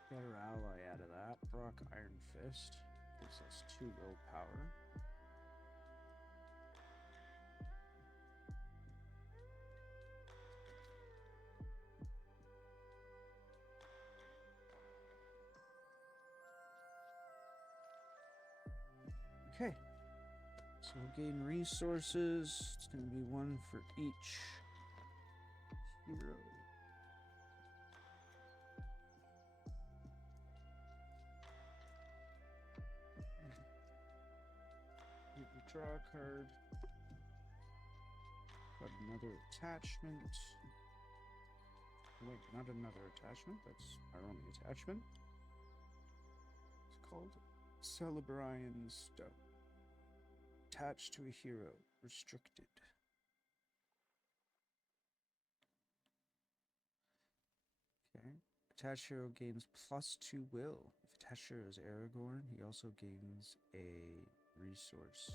better ally out of that. Brock Iron Fist gives us 2 willpower. Okay, so we'll gain resources. It's going to be 1 for each hero. Draw a card. Got another attachment. Wait, not another attachment. That's our only attachment. It's called Celebrian Stone. Attached to a hero. Restricted. Okay. Attached hero gains +2 will. If attached hero is Aragorn, he also gains a resource.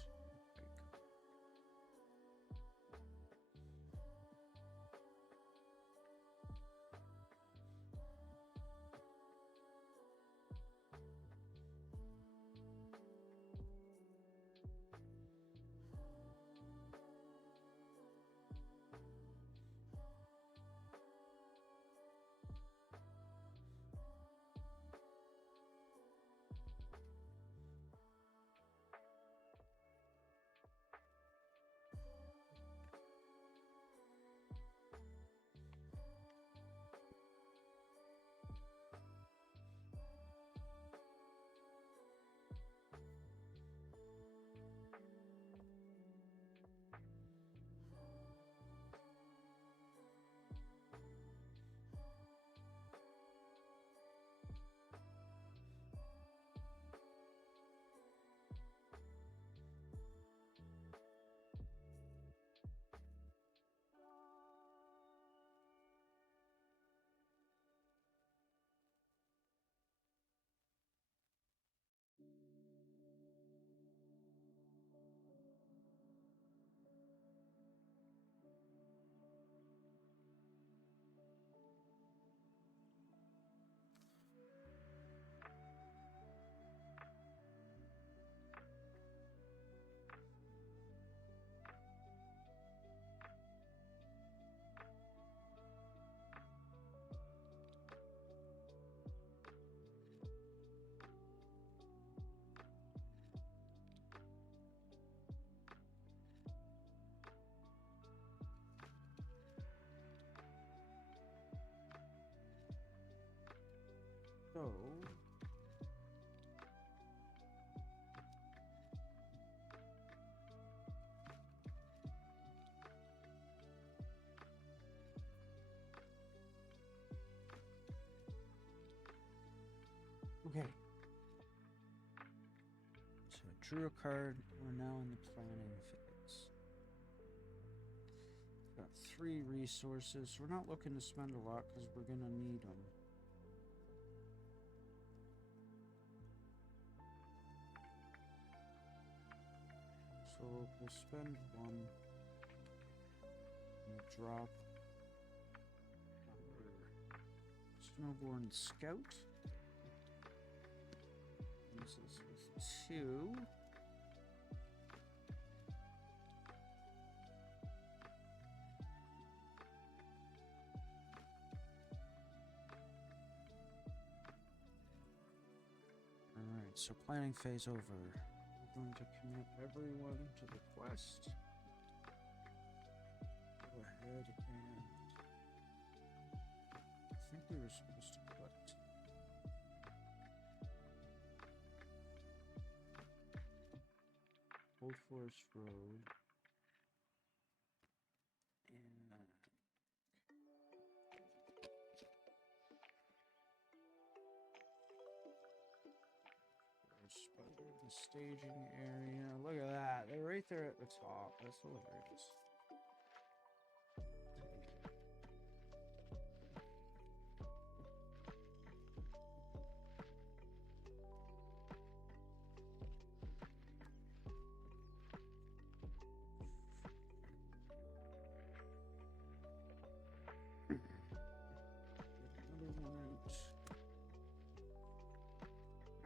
Drew a card. We're now in the planning phase. Got 3 resources. We're not looking to spend a lot because we're gonna need them. So we'll spend 1. We'll drop Snowborn Scout. Use this with 2. Alright, so planning phase over. We're going to commit everyone to the quest. Go ahead and I think we were supposed to put Old Forest Road and Spider, the staging area. Look at that. They're right there at the top. That's hilarious.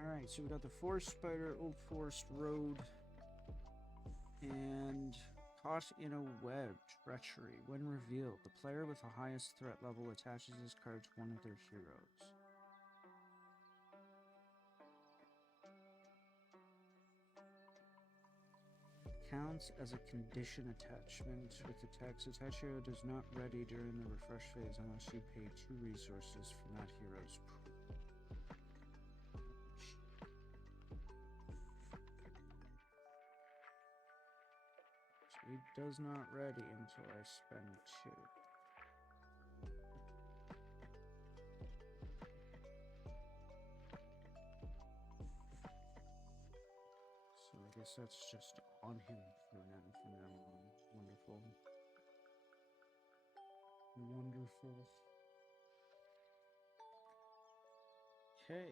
Alright, so we got the Forest Spider, Old Forest Road, and Caught in a Web, Treachery. When revealed, the player with the highest threat level attaches this card to one of their heroes. Counts as a condition attachment with the text. Attached hero does not ready during the refresh phase unless you pay 2 resources from that hero's pool. So it does not ready until I spend 2. So I guess that's just on him for now on. Wonderful. Wonderful. Okay.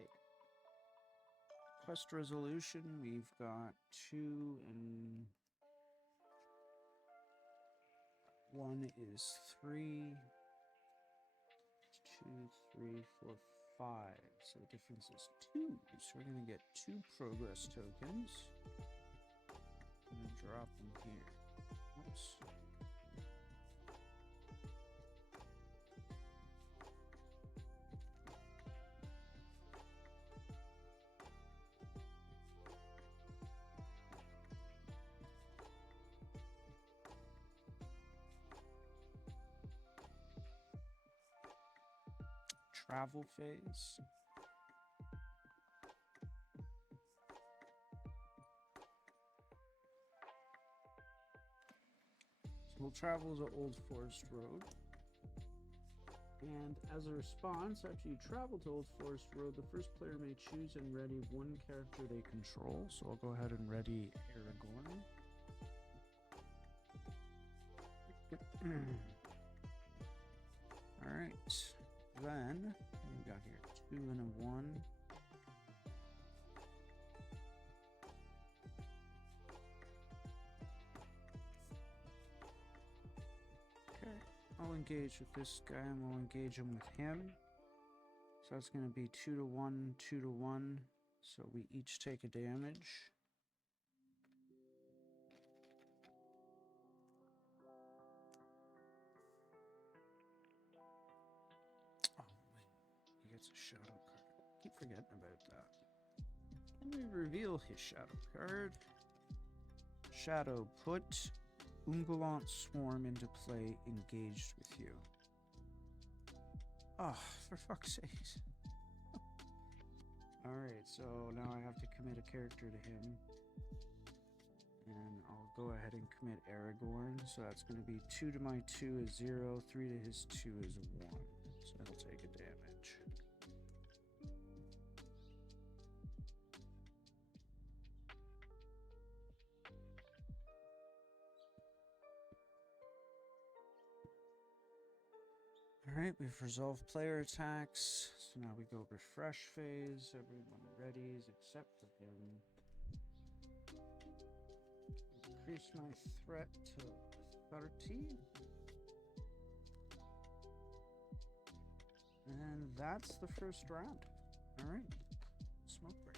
Quest resolution, we've got 2 and 1 is 3. 2, 3, 4, 5. So the difference is 2. So we're going to get 2 progress tokens. I'm going to drop them here. Oops. Travel phase. So we'll travel to Old Forest Road. And as a response, after you travel to Old Forest Road, the first player may choose and ready 1 character they control. So I'll go ahead and ready Aragorn. Alright. Then, what we got here? 2 and a 1. Okay, I'll engage with this guy and we'll engage him with him. So that's going to be 2 to 1, 2 to 1. So we each take a damage. Gets a shadow card. Keep forgetting about that. Let me reveal his shadow card. Shadow, put Ungoliant Swarm into play, engaged with you. Oh, for fuck's sake. Alright, so now I have to commit a character to him. And I'll go ahead and commit Aragorn. So that's going to be 2 to my 2 is 0, 3 to his 2 is 1. So that'll take a damage. Alright, we've resolved player attacks. So now we go refresh phase. Everyone readies except for him. Increase my threat to 30. And that's the first round. Alright, smoke break.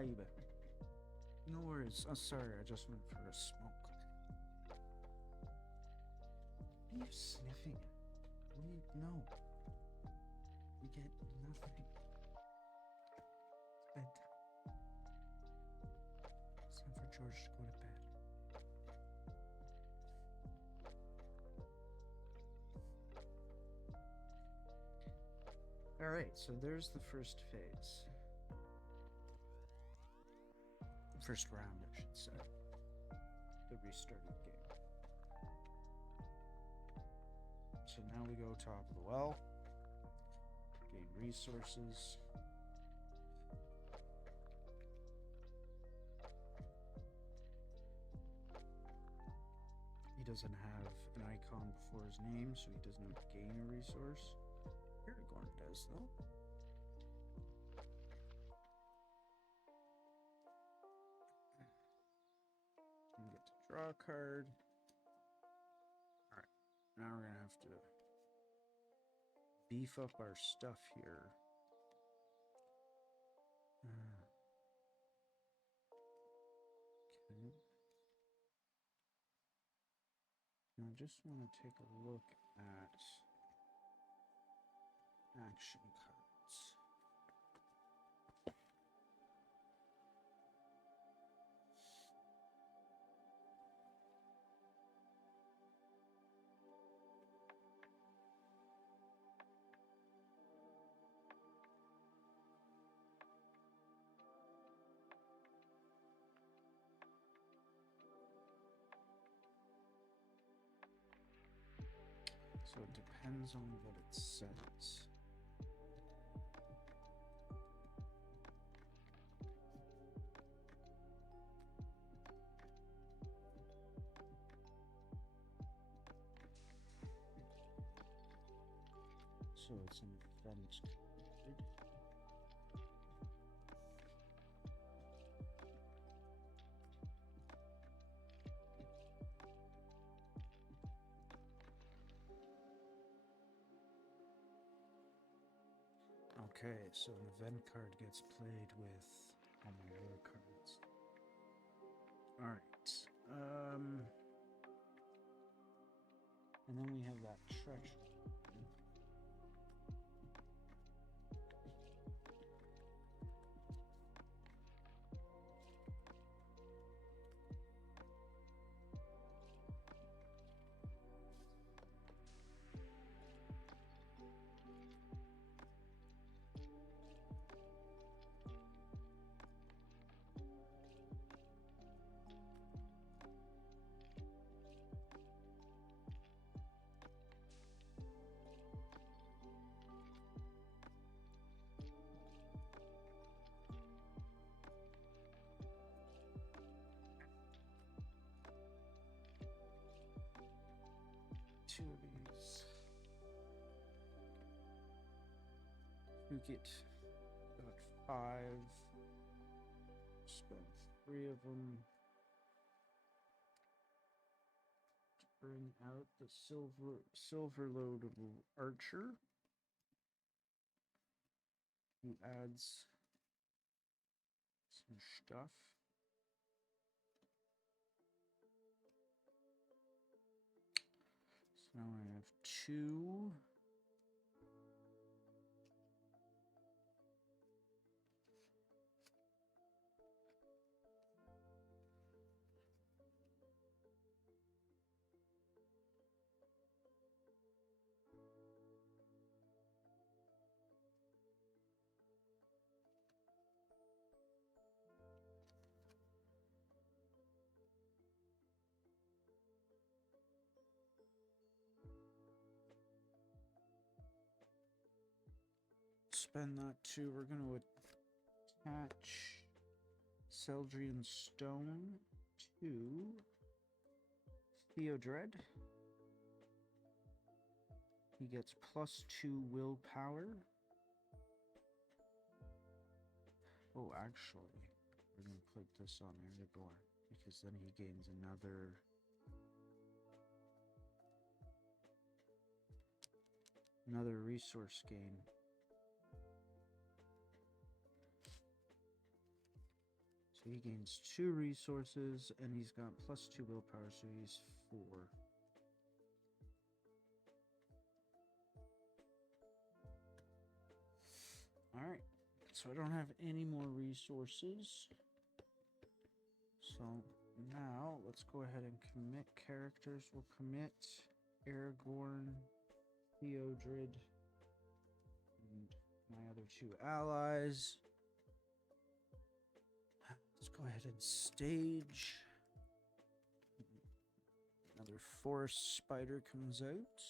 vibe. No worries. Oh, sorry, I just went for a smoke. What are you sniffing? What do you... No. You get nothing. It's bedtime. It's time for George to go to bed. Alright, so there's the first phase. First round, I should say. The restarted game. So now we go top of the well. Gain resources. He doesn't have an icon before his name, so he does not gain a resource. Aragorn does, though. We get to draw a card. Alright, now we're gonna have to beef up our stuff here. Okay. And I just want to take a look at action cards. So it depends on what it says. So it's an event card. Okay, so an event card gets played with all my other cards. Alright. And then we have that treasure. Two of these. We get got 5. Spend 3 of them to bring out the silver loadable archer, who adds some stuff. So now I have 2. Spend that 2. We're going to attach Seldrian Stone to Theodred. He gets +2 willpower. Oh, actually, we're going to put this on Aragorn, because then he gains another resource gain. he gains 2 resources, and he's got +2 willpower, so he's 4. Alright, so I don't have any more resources. So now let's go ahead and commit characters. We'll commit Aragorn, Theodred, and my other 2 allies. Let's go ahead and stage. Another forest spider comes out.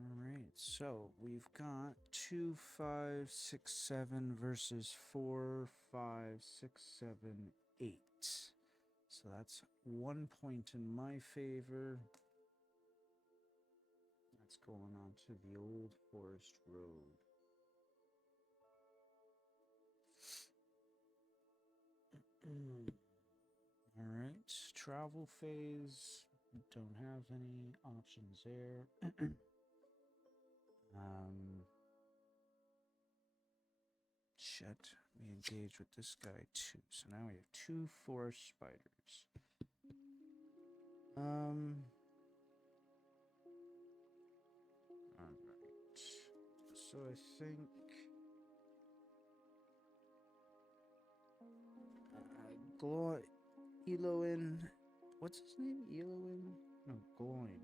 Alright, so we've got 2, 5, 6, 7 versus 4, 5, 6, 7, 8. So that's 1 point in my favor. That's going on to the old forest road. Alright, travel phase. Don't have any options there. Shit, we engage with this guy too. So now we have 2 forest spiders. Alright. So I think Eloin, what's his name? Eloin? No, Gloin.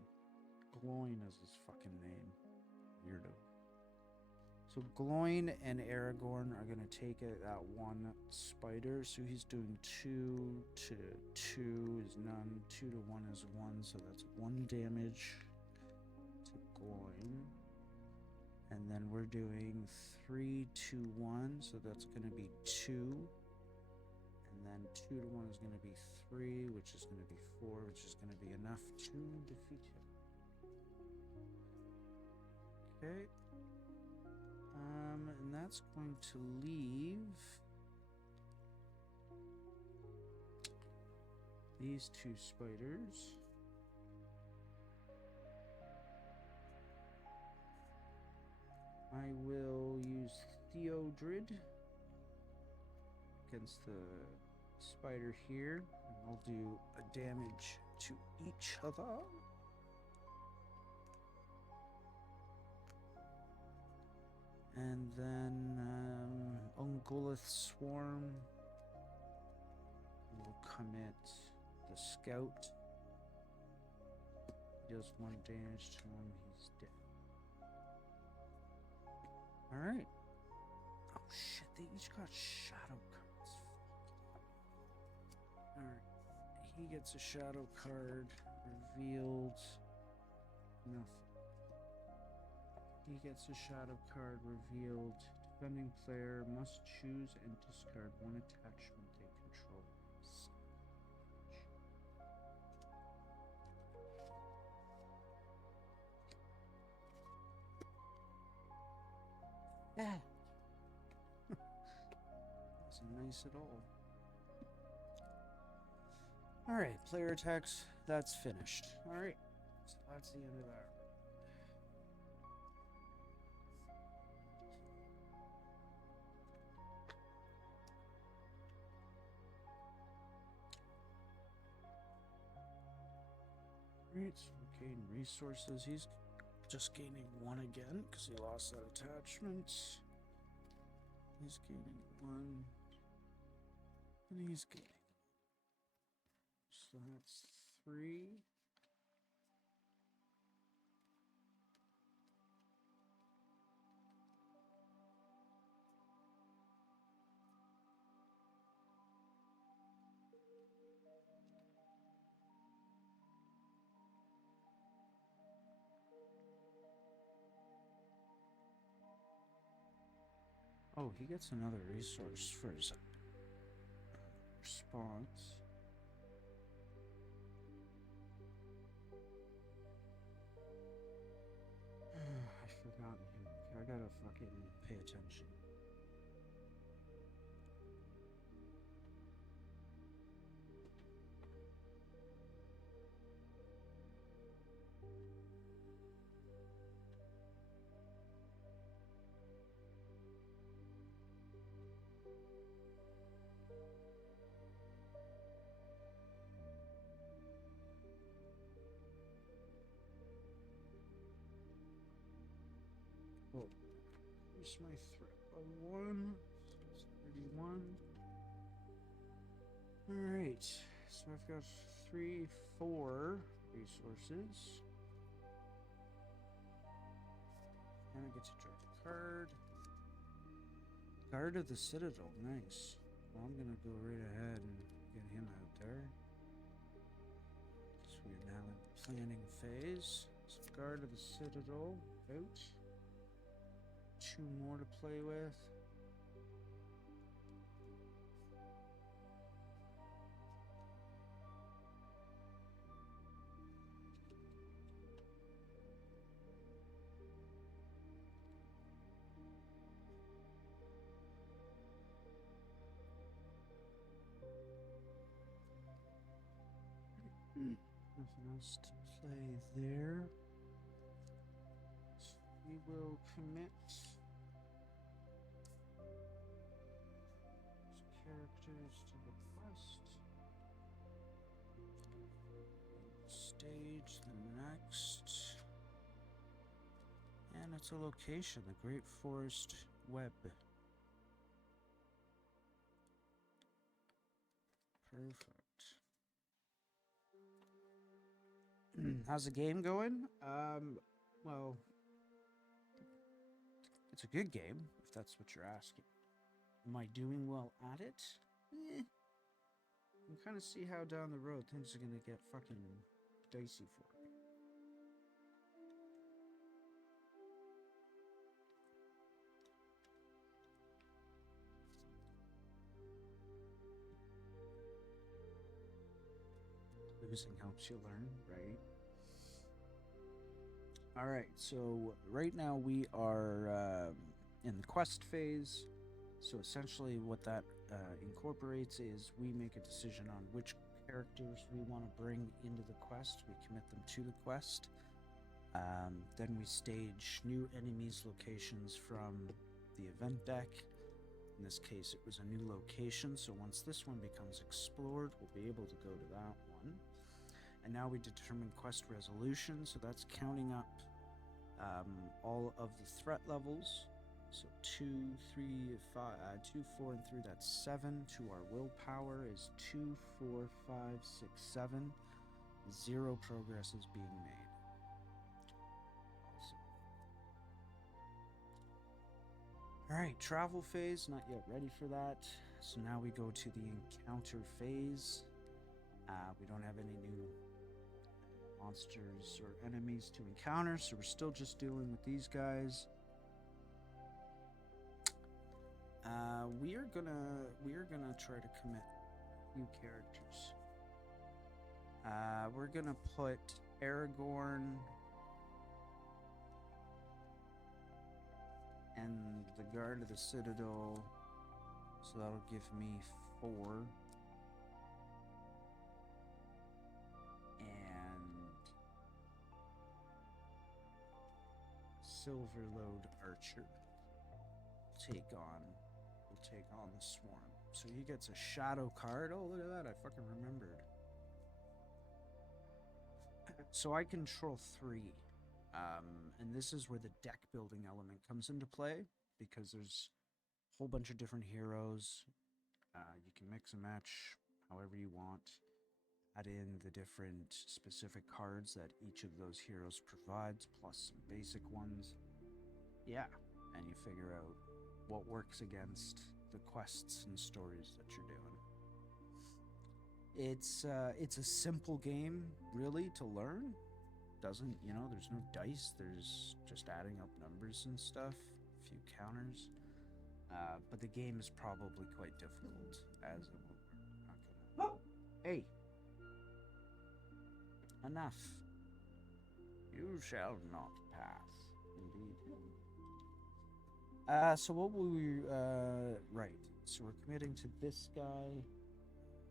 Gloin is his fucking name. Weirdo. So Gloin and Aragorn are going to take it at 1 spider. So he's doing 2 to 2 is none. 2 to 1 is 1. So that's 1 damage to Gloin. And then we're doing 3 to 1. So that's going to be 2. And then 2 to 1 is going to be 3, which is going to be 4, which is going to be enough to defeat him. Okay. And that's going to leave these 2 spiders. I will use Theodred against the spider here, and I'll do a damage to each other. And then Ungoliath Swarm will commit the scout. He does 1 damage to him, he's dead. Alright. Oh shit, they each got shadow cards. Alright. He gets a shadow card revealed. Nothing. He gets a shadow card revealed. Defending player must choose and discard 1 attachment they control. Yeah. Wasn't nice at all. Alright, player attacks, that's finished. Alright, so that's the end of that. Alright, so we gain resources. He's just gaining 1 again because he lost that attachment. He's gaining 1. And he's gaining. So that's 3. Oh, he gets another resource for his response. I forgot him. I gotta fucking pay attention. increase my threat by 1. So it's 31. Alright, so I've got 3, 4 resources. And I get to draw a card. Guard of the Citadel, nice. Well, I'm gonna go right ahead and get him out there. So we're now in the planning phase. So Guard of the Citadel out. 2 more to play with. Nothing else to play there. So we will commit characters to the quest. Stage the next. And it's a location, the Great Forest Web. Perfect. How's the game going? Well, it's a good game, if that's what you're asking. Am I doing well at it? You kind of see how down the road things are gonna get fucking dicey for me. Losing helps you learn, right? Alright, so right now we are in the quest phase. So essentially what that incorporates is we make a decision on which characters we want to bring into the quest. We commit them to the quest. Then we stage new enemies locations from the event deck. In this case, it was a new location, so once this one becomes explored, we'll be able to go to that one. And now we determine quest resolution, so that's counting up all of the threat levels. So 2, 3, 5, 2, 4, and 3, that's 7. To our willpower is 2, 4, 5, 6, 7. 0 progress is being made. Awesome. Alright, travel phase, not yet ready for that. So now we go to the encounter phase. We don't have any new monsters or enemies to encounter, so we're still just dealing with these guys. We are gonna try to commit new characters. We're gonna put Aragorn and the Guard of the Citadel, so that'll give me 4. And Silverlode Archer will take on the Swarm. So he gets a shadow card. Oh, look at that, I fucking remembered. So I control 3. And this is where the deck building element comes into play, because there's a whole bunch of different heroes. You can mix and match however you want. Add in the different specific cards that each of those heroes provides, plus some basic ones. Yeah, and you figure out what works against the quests and stories that you're doing. It's a simple game, really, to learn. Doesn't, there's no dice, there's just adding up numbers and stuff, a few counters. But the game is probably quite difficult, as it will. Not gonna... Hey! Enough. You shall not pass. Indeed. So what will we, right. So we're committing to this guy.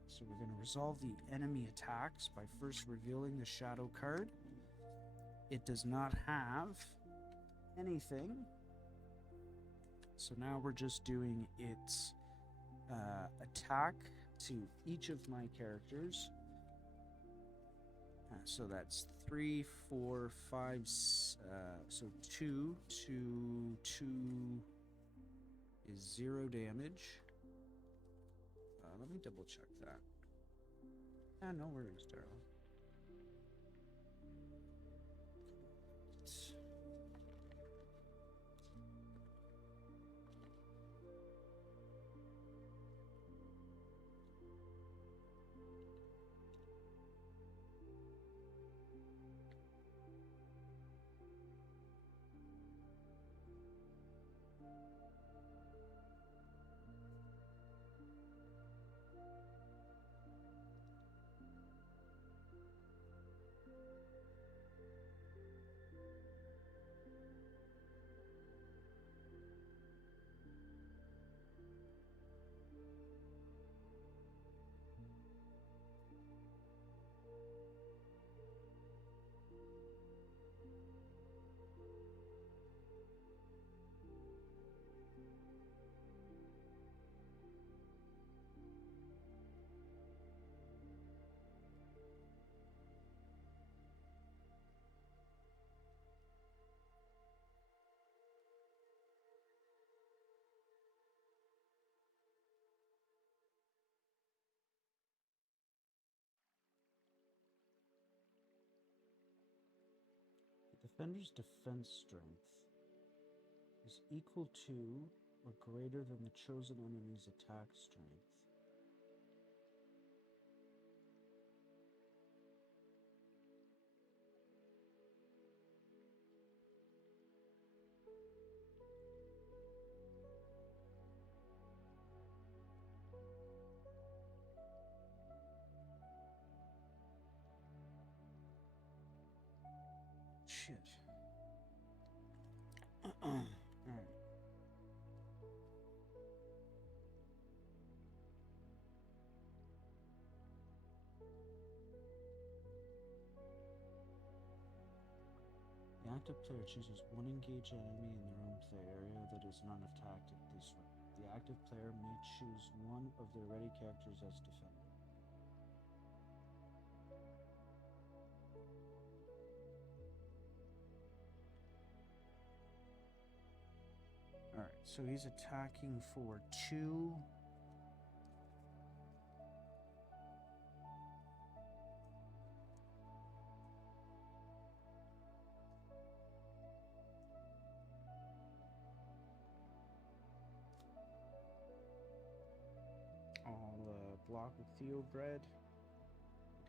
So we're going to resolve the enemy attacks by first revealing the shadow card. It does not have anything. So now we're just doing its attack to each of my characters. So that's 3, 4, 5, so 2, 2, 2, is 0 damage. Let me double check that. No worries, Daryl. Defender's defense strength is equal to or greater than the chosen enemy's attack strength. Shit. Alright. The active player chooses one engaged enemy in their own play area that is not attacked at this round. The active player may choose one of their ready characters as defender. Alright, so he's attacking for 2. I'll block with Theobred.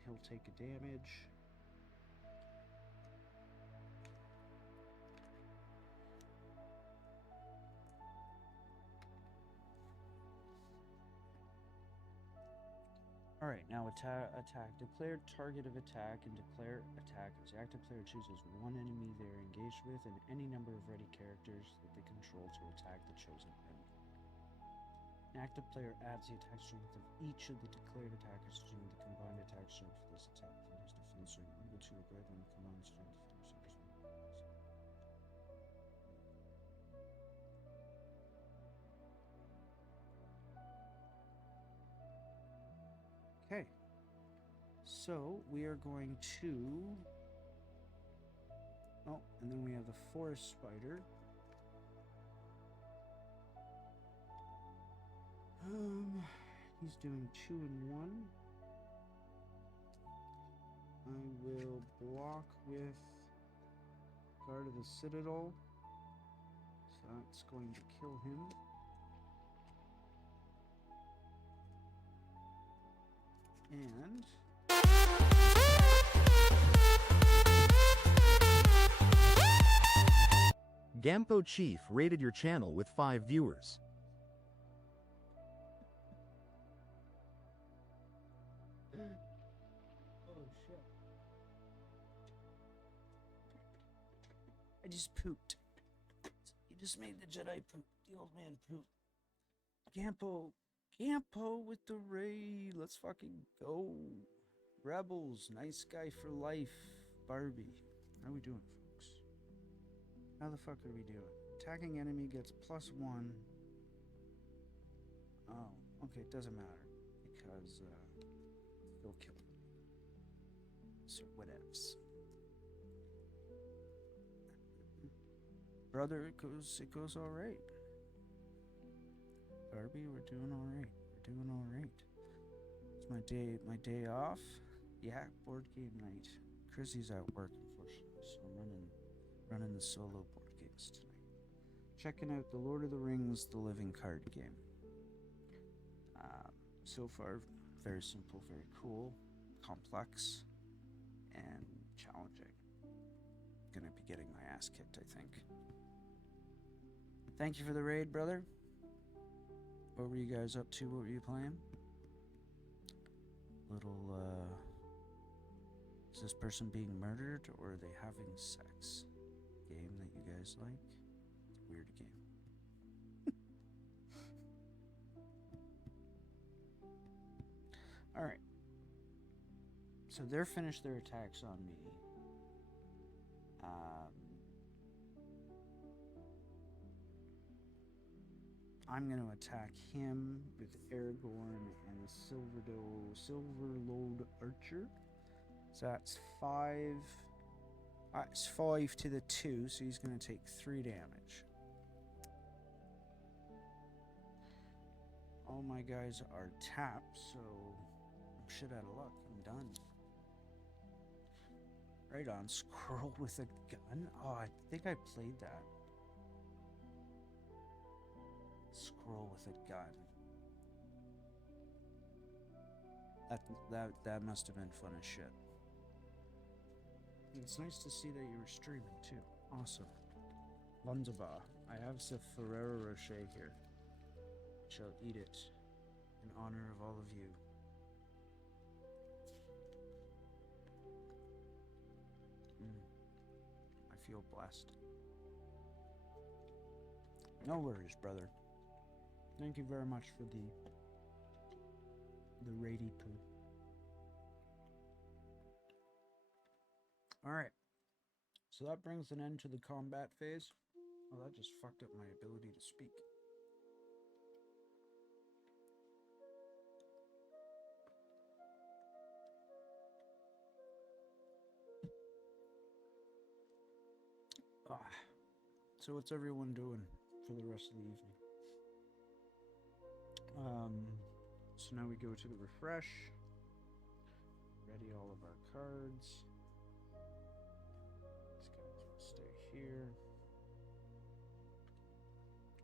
He'll take a damage. Alright, now attack. Declare target of attack and declare attackers. The active player chooses one enemy they are engaged with and any number of ready characters that they control to attack the chosen enemy. An active player adds the attack strength of each of the declared attackers to the combined attack strength for this attack. Defender's defense strength equal to or greater than the combined strength of Okay, so we are going to. Oh, and then we have the forest spider. He's doing 2 and 1. I will block with Guard of the Citadel. So that's going to kill him. And Gampo Chief rated your channel with 5 viewers. oh shit. I just pooped. You just made the Jedi poop. The old man poop. Gampo with the raid. Let's fucking go. Rebels. Nice guy for life. Barbie. How are we doing, folks? How the fuck are we doing? Attacking enemy gets +1. Oh, okay, it doesn't matter. Because, he'll kill him. So, whatevs. Brother, it goes alright. Barbie, we're doing all right. We're doing all right. It's my day off. Yeah, board game night. Chrissy's at work, unfortunately, so I'm running the solo board games tonight. Checking out the Lord of the Rings, the Living Card game. So far, very simple, very cool, complex, and challenging. Gonna be getting my ass kicked, I think. Thank you for the raid, brother. What were you guys up to? What were you playing? Is this person being murdered or are they having sex? Game that you guys like? Weird game. Alright. So they're finished their attacks on me. I'm going to attack him with Aragorn and the Silverlode Archer. So that's 5. It's 5 to the 2, so he's going to take 3 damage. All my guys are tapped, so I'm shit out of luck. I'm done. Right on, squirrel with a gun. Oh, I think I played that. Squirrel with a gun. That must have been fun as shit. It's nice to see that you were streaming too. Awesome. Wunderbar. I have the Ferrero Rocher here. Shall eat it in honor of all of you. I feel blessed. No worries, brother. Thank you very much for the rady poo. Alright. So that brings an end to the combat phase. Oh, that just fucked up my ability to speak. So what's everyone doing for the rest of the evening? So now we go to the refresh. Ready all of our cards. These guys will stay here.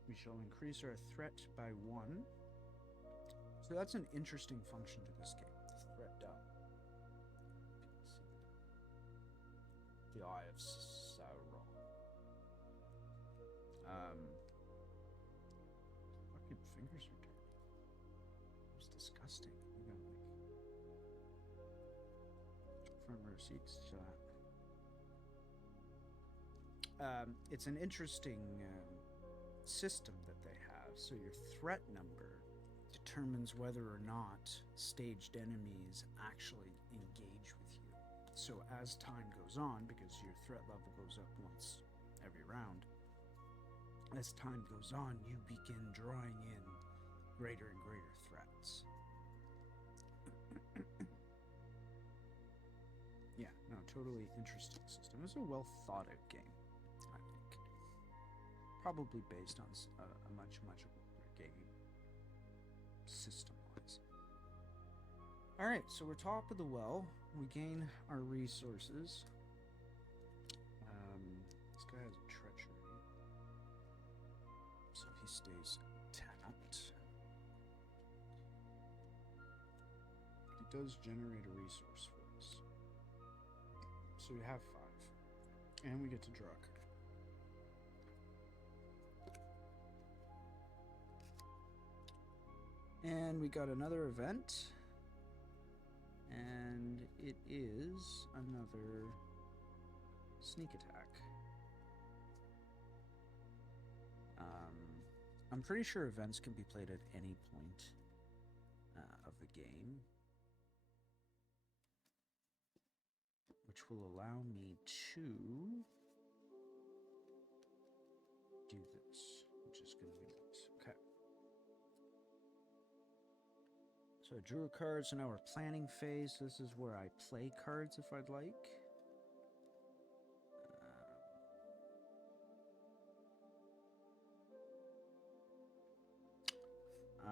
We shall increase our threat by 1. So that's an interesting function to this game. Threat down. The Eye of Sauron. Fucking fingers are dirty. It's disgusting. We got like front row seats to that. It's an interesting system that they have. So your threat number determines whether or not staged enemies actually engage with you. So as time goes on, because your threat level goes up once every round, as time goes on, you begin drawing in greater and greater threats. Yeah, no, totally interesting system. It's a well thought out game, I think. Probably based on a much older game, system-wise. Alright, so we're top of the well. We gain our resources. This guy has a treachery. So he stays tapped. He does generate a resource for us. So we have 5. And we get to draw a card. And we got another event. And it is another sneak attack. I'm pretty sure events can be played at any point of the game, which will allow me to do this, which is going to be nice. Okay. So I drew a card, so now we're planning phase. This is where I play cards if I'd like.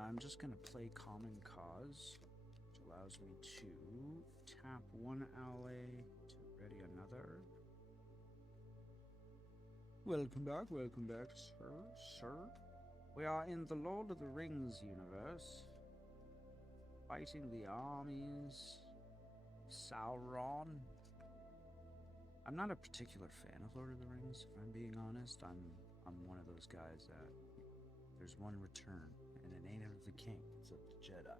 I'm just going to play Common Cause, which allows me to tap one ally to ready another. Welcome back, sir. We are in the Lord of the Rings universe, fighting the armies of Sauron. I'm not a particular fan of Lord of the Rings, if I'm being honest. I'm one of those guys that there's one return, and it ain't of the king, it's of the Jedi.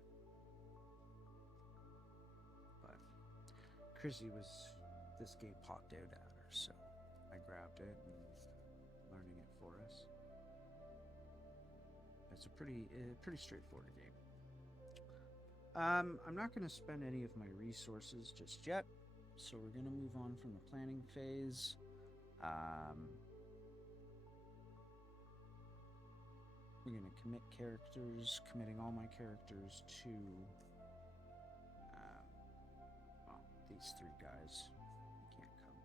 But Chrissy this game popped out at her, so I grabbed it and learning it for us. It's a pretty straightforward game. I'm not going to spend any of my resources just yet, so we're going to move on from the planning phase. We're going to commit characters, committing all my characters to these three guys. Can't come.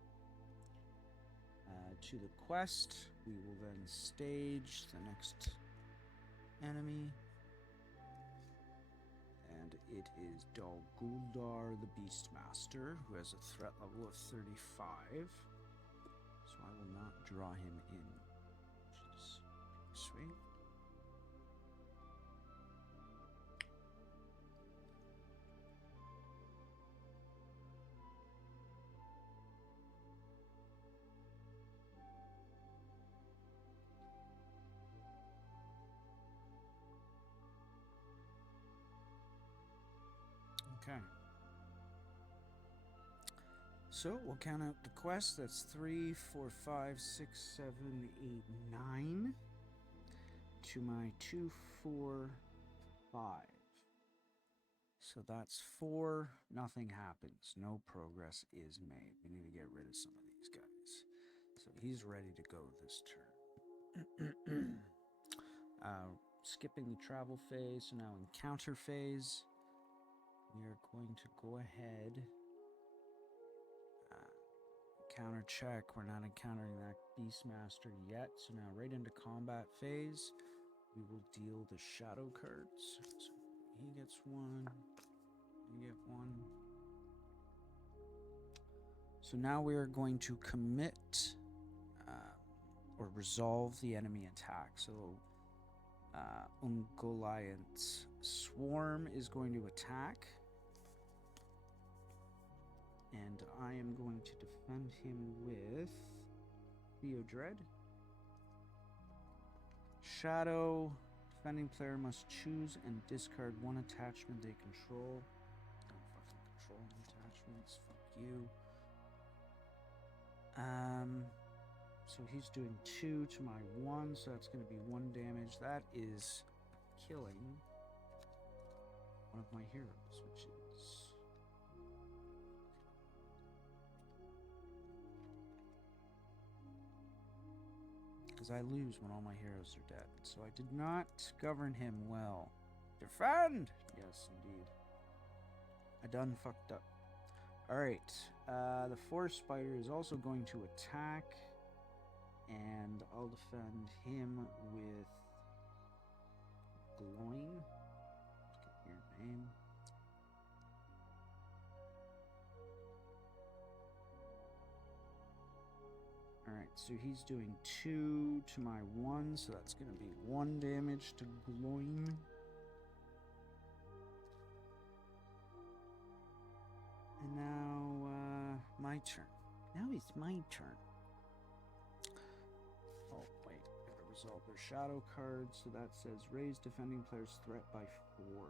To the quest, we will then stage the next enemy. And it is Dol Guldur the Beastmaster, who has a threat level of 35. So I will not draw him in, which is sweet. Okay. So we'll count out the quest. That's 3, 4, 5, 6, 7, 8, 9. To my 2, 4, 5. So that's 4. Nothing happens. No progress is made. We need to get rid of some of these guys. So he's ready to go this turn. Skipping the travel phase. So now encounter phase. We are going to go ahead. Counter check. We're not encountering that Beastmaster yet. So now right into combat phase. We will deal the shadow cards. So he gets 1. You get 1. So now we are going to commit or resolve the enemy attack. So Ungoliant's Swarm is going to attack. And I am going to defend him with Theodred. Shadow. Defending player must choose and discard one attachment they control. Don't fucking control attachments. Fuck you. So he's doing 2 to my 1, so that's going to be 1 damage. That is killing one of my heroes, which is... because I lose when all my heroes are dead. So I did not govern him well. Defend! Yes, indeed. I done fucked up. Alright. The Forest Spider is also going to attack. And I'll defend him with Glowing. Let's get your name. Alright, so he's doing 2 to my 1, so that's going to be 1 damage to Glowing. And now, my turn. Now it's my turn. Oh, wait, I gotta resolve their shadow card, so that says raise defending player's threat by 4.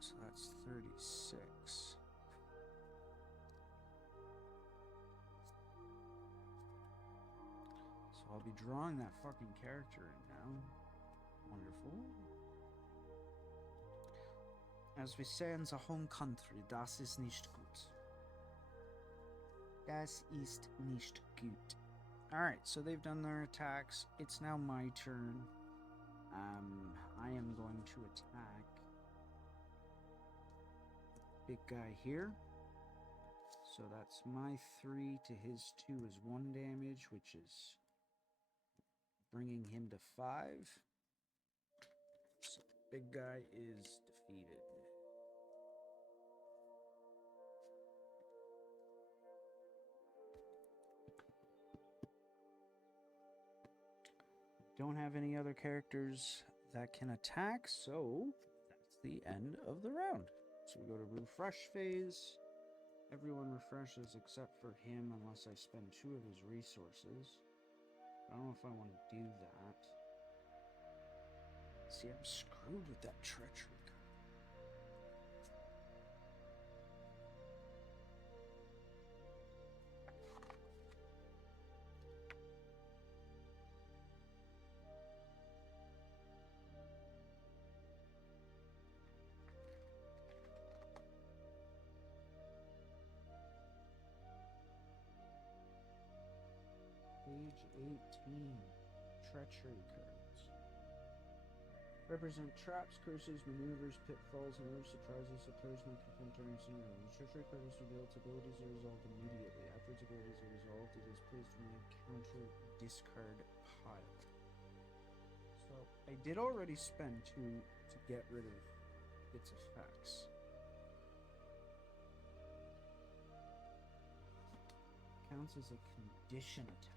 So that's 36. So I'll be drawing that fucking character in now. Wonderful. As we say in the home country, das ist nicht gut. Das ist nicht gut. Alright, so they've done their attacks. It's now my turn. I am going to attack big guy here. So that's my 3 to his 2 is 1 damage, which is bringing him to 5. So big guy is defeated. Don't have any other characters that can attack, so that's the end of the round. So we go to refresh phase. Everyone refreshes except for him unless I spend 2 of his resources. I don't know if I want to do that. See, I'm screwed with that treachery. Page 18. Treachery cards. Represent traps, curses, maneuvers, pitfalls, and other surprises that players may confront during a scenario. The treachery card is revealed. Its abilities are resolved immediately. After its abilities are resolved, it is placed in the counter discard pile. So I did already spend 2 to get rid of its effects. Counts as a condition attachment.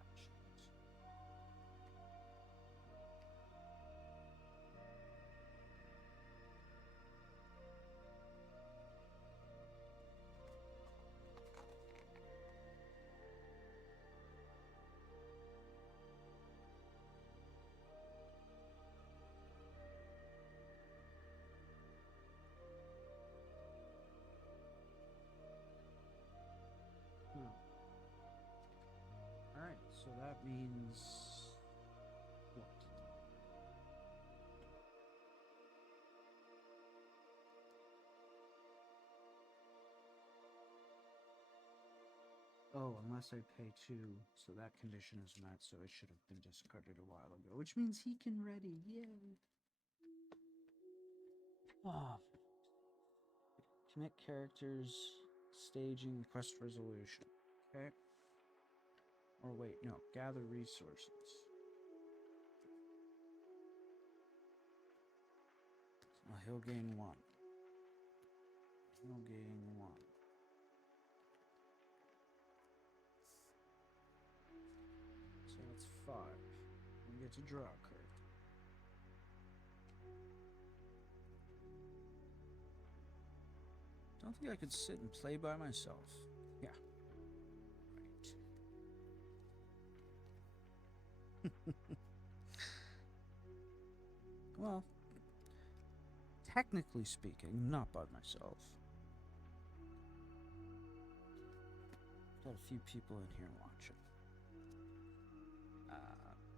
Alright, so that means what? Oh, unless I pay 2, so that condition is met, so it should have been discarded a while ago, which means he can ready. Yay! Ah. Commit characters, staging, quest resolution. Okay. Or wait, no, gather resources. Well, he'll gain 1. He'll gain 1. So that's 5. We get to draw a card. Don't think I could sit and play by myself. Yeah. Right. Well, technically speaking, not by myself. Got a few people in here watching.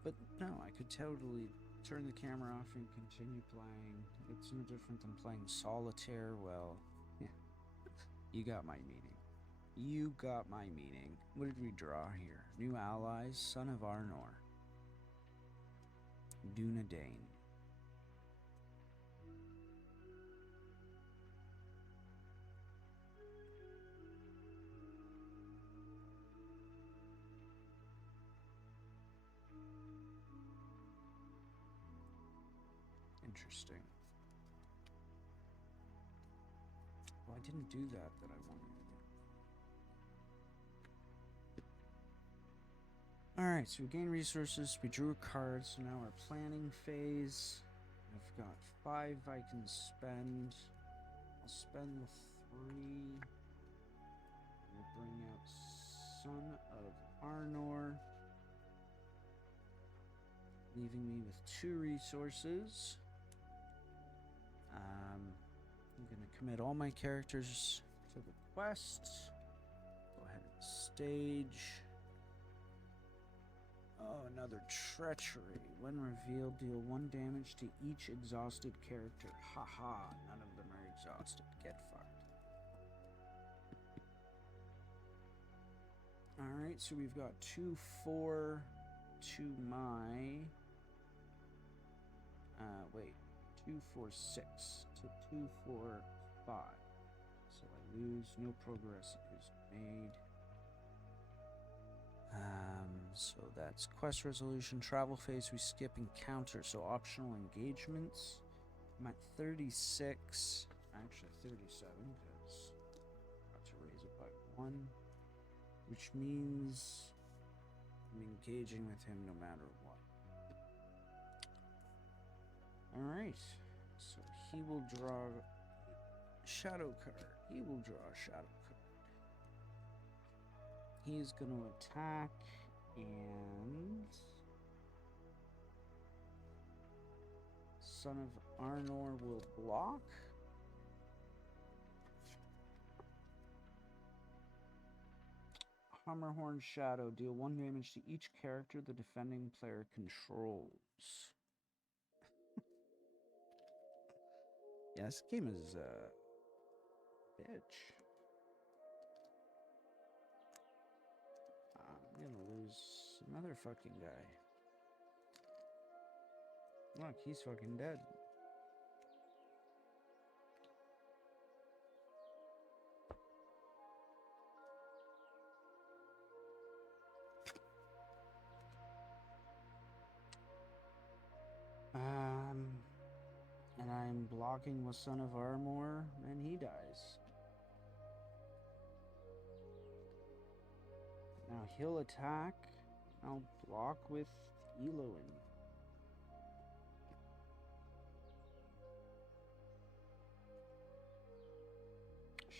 But no, I could totally turn the camera off and continue playing. It's no different than playing solitaire. Well, yeah. You got my meaning. You got my meaning. What did we draw here? New allies, Son of Arnor. Dunedain. Interesting. Well, I didn't do that I wanted to do. Alright, so we gain resources, we drew a card, so now we're planning phase. I've got 5 I can spend. I'll spend the 3. We'll bring out Son of Arnor, leaving me with 2 resources. I'm going to commit all my characters to the quest. Go ahead and stage. Oh, another treachery. When revealed, deal 1 damage to each exhausted character. Haha, none of them are exhausted. Get fucked. Alright, so we've got 2, 4 to my... wait. 2, 4, 6 to 2, 4, 5. So I lose. No progress is made. So that's quest resolution, travel phase. We skip encounter. So optional engagements. I'm at 36. Actually 37 because I got to raise it by 1, which means I'm engaging with him no matter what. Alright, so he will draw a shadow card. He will draw a shadow card. He's going to attack and Son of Arnor will block. Hammerhorn Shadow. Deal 1 damage to each character the defending player controls. Yeah, this game is bitch. I'm gonna lose another fucking guy. Look, he's fucking dead. And I'm blocking with Son of Armor, and he dies. Now he'll attack. I'll block with Eloin.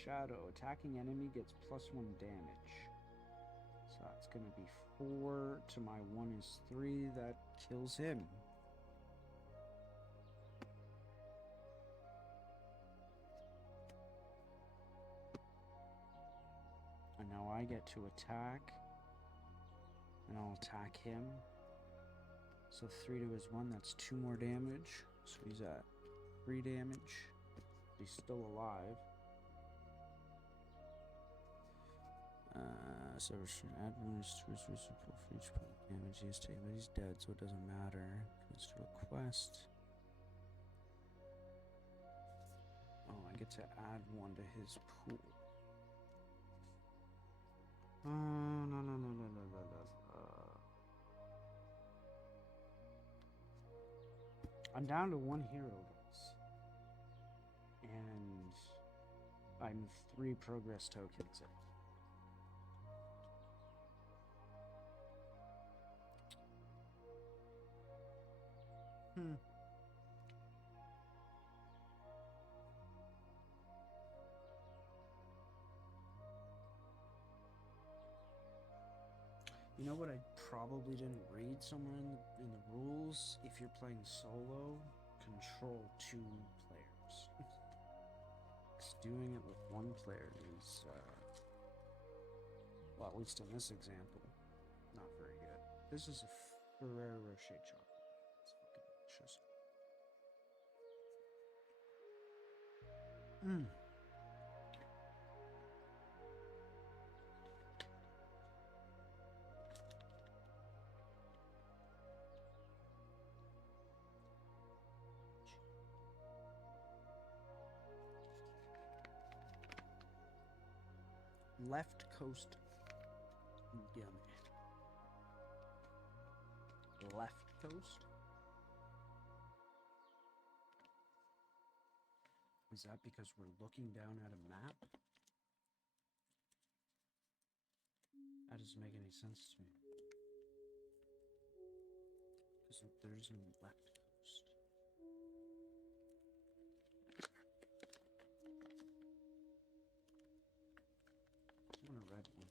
Shadow. Attacking enemy gets +1 damage. So that's going to be 4 to my 1 is 3. That kills him. And now I get to attack. And I'll attack him. So 3 to his 1, that's 2 more damage. So he's at 3 damage. He's still alive. So add bonus to his reciprocal for each point of damage he has taken, but he's dead, so it doesn't matter. Goes to a quest. Oh, I get to add 1 to his pool. No. I'm down to 1 hero, guys. And I'm 3 progress tokens in. You know what I probably didn't read somewhere in the rules? If you're playing solo, control 2 players. Because doing it with 1 player is, well, at least in this example, not very good. This is a Ferrero Rocher chocolate. It's fucking delicious. Left Coast Gummy. Left Coast? Is that because we're looking down at a map? That doesn't make any sense to me. Because there's no left coast. I want a red one.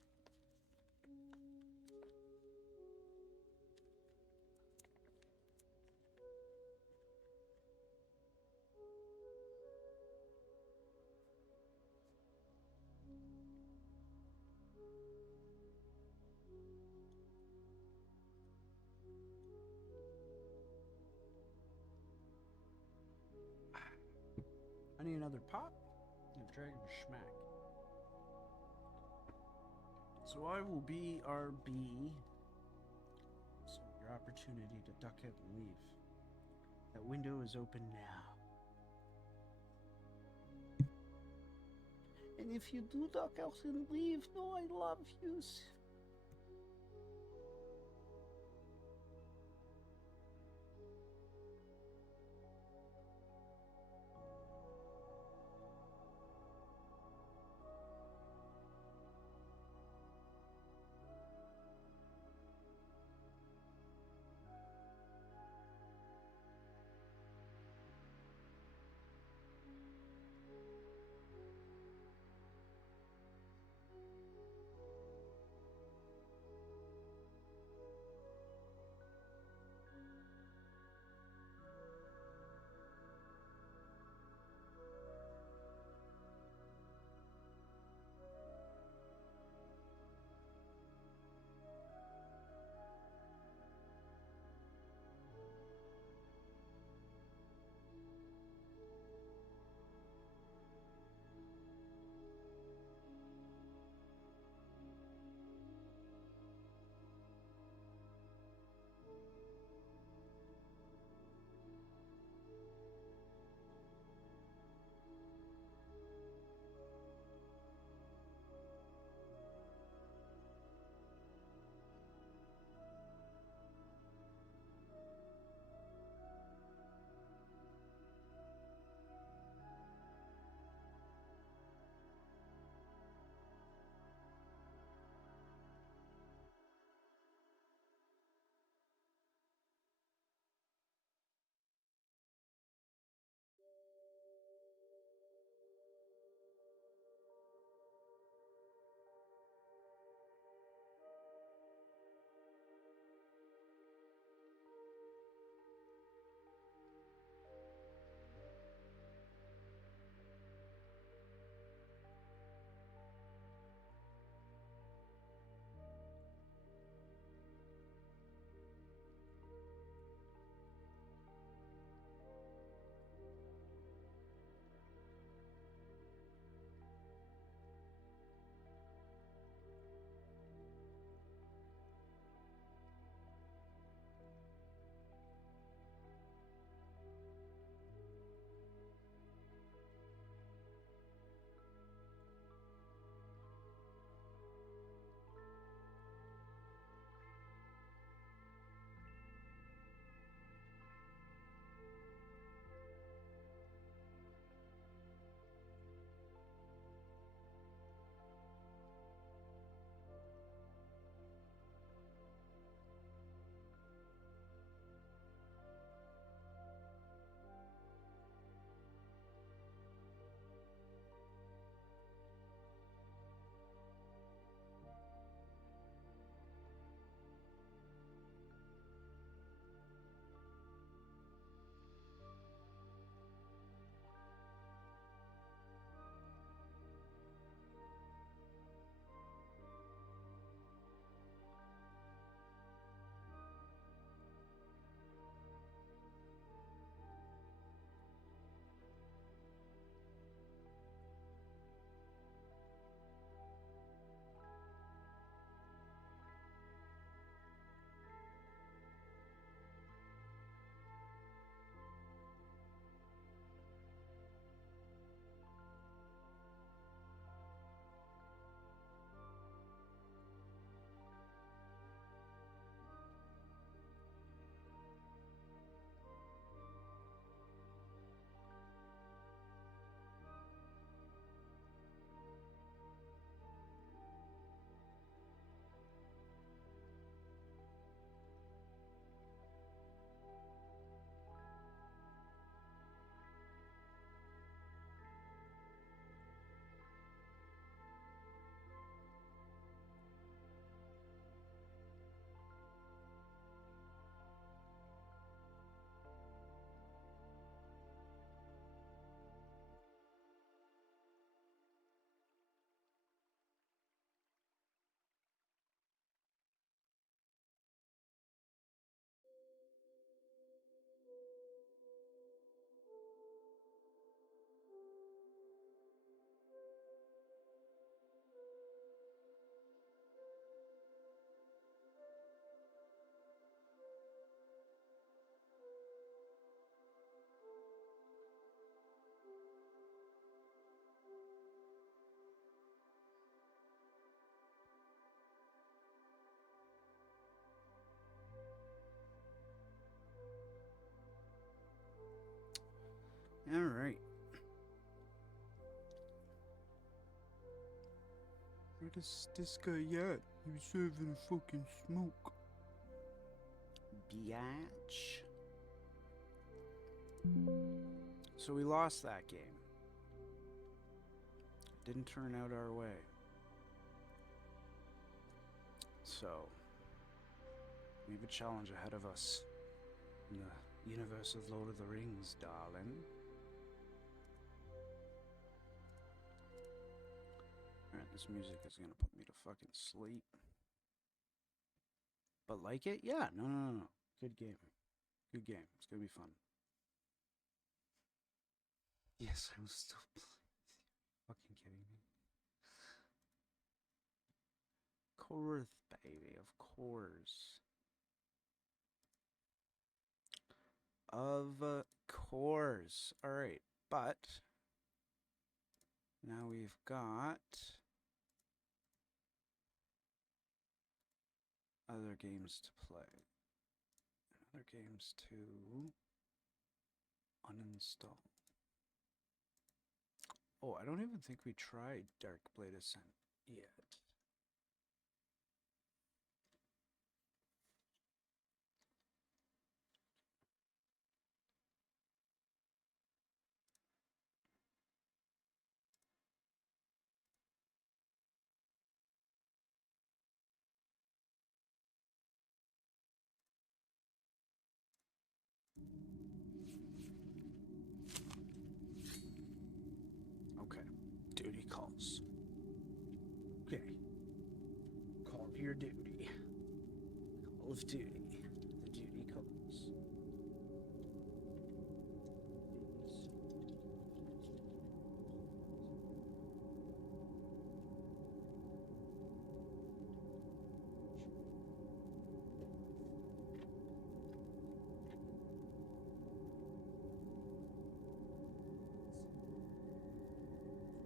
I need another pop and a dragon schmack. So I will be RB. So your opportunity to duck out and leave. That window is open now. And fine if you do duck out and leave. No, I love you. Where's this guy at? He was serving a fucking smoke. Biatch. So we lost that game. Didn't turn out our way. So, we have a challenge ahead of us in the universe of Lord of the Rings, darling. Alright, this music is gonna put me to fucking sleep. But like it? Yeah, no. Good game. Good game. It's gonna be fun. Yes, I will still play. Fucking kidding me. Course, baby, of course. Of course. Alright, but now we've got other games to play. Other games to uninstall. Oh, I don't even think we tried Darkblade Ascent yet. Okay, duty calls. Okay, call to your duty. Call of duty. The duty calls.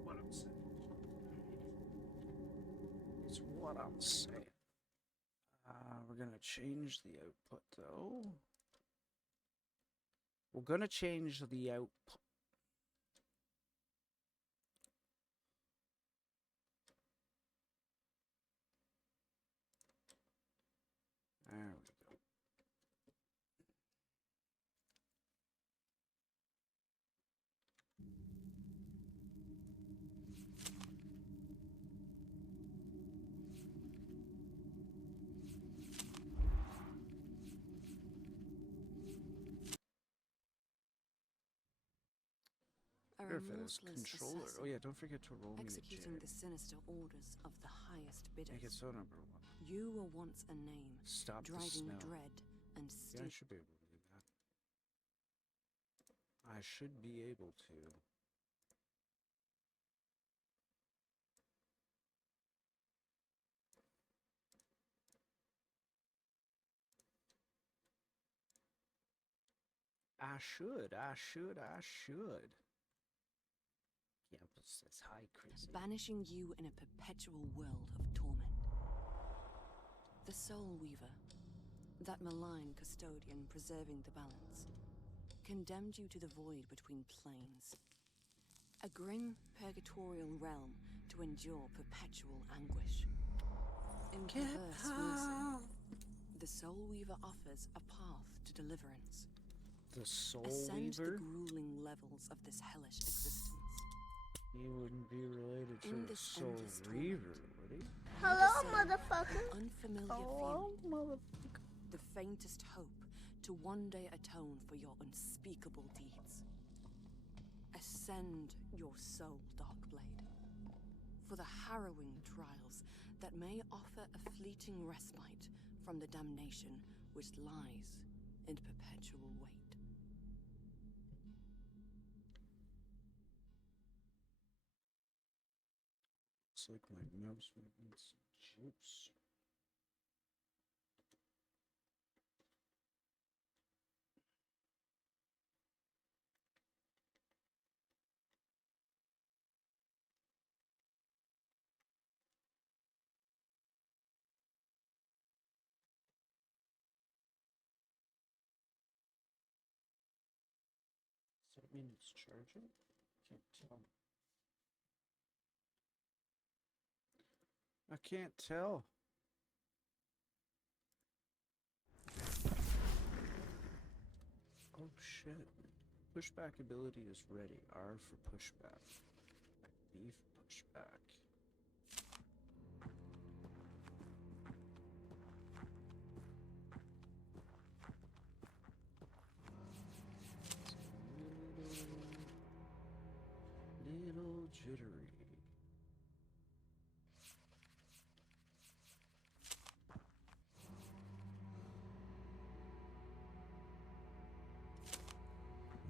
What I'm saying. It's what I'm saying. We're gonna change the output though. We're gonna change the output. There we go. A Surface remorseless controller. assassin, Oh yeah, don't forget to roll me a executing jab. the sinister orders of the highest Make it bidders. so number one. You were once a name, Stop the driving snow. dread and Yeah, steel. I should be able to do that. I should be able to. I should. Campus says hi, Chris. banishing you in a perpetual world of torment. The Soul Weaver, that malign custodian preserving the balance, condemned you to the void between planes. A grim purgatorial realm to endure perpetual anguish. In perverse unison, the Soul Weaver offers a path to deliverance. The Soul Ascend Weaver? the grueling levels of this hellish existence. He wouldn't be related to In the this Soul endless Reaver, would he? Hello, Discern motherfucker. an unfamiliar Hello, feeling, motherfucker. the faintest hope to one day atone for your unspeakable deeds. Ascend your soul, Darkblade, for the harrowing trials that may offer a fleeting respite from the damnation which lies in perpetual wait. It's like my mouse might need some juice. Does that mean it's charging? Can't tell. I can't tell. Oh shit. Pushback ability is ready. R for pushback. B for pushback. It's a little jittery.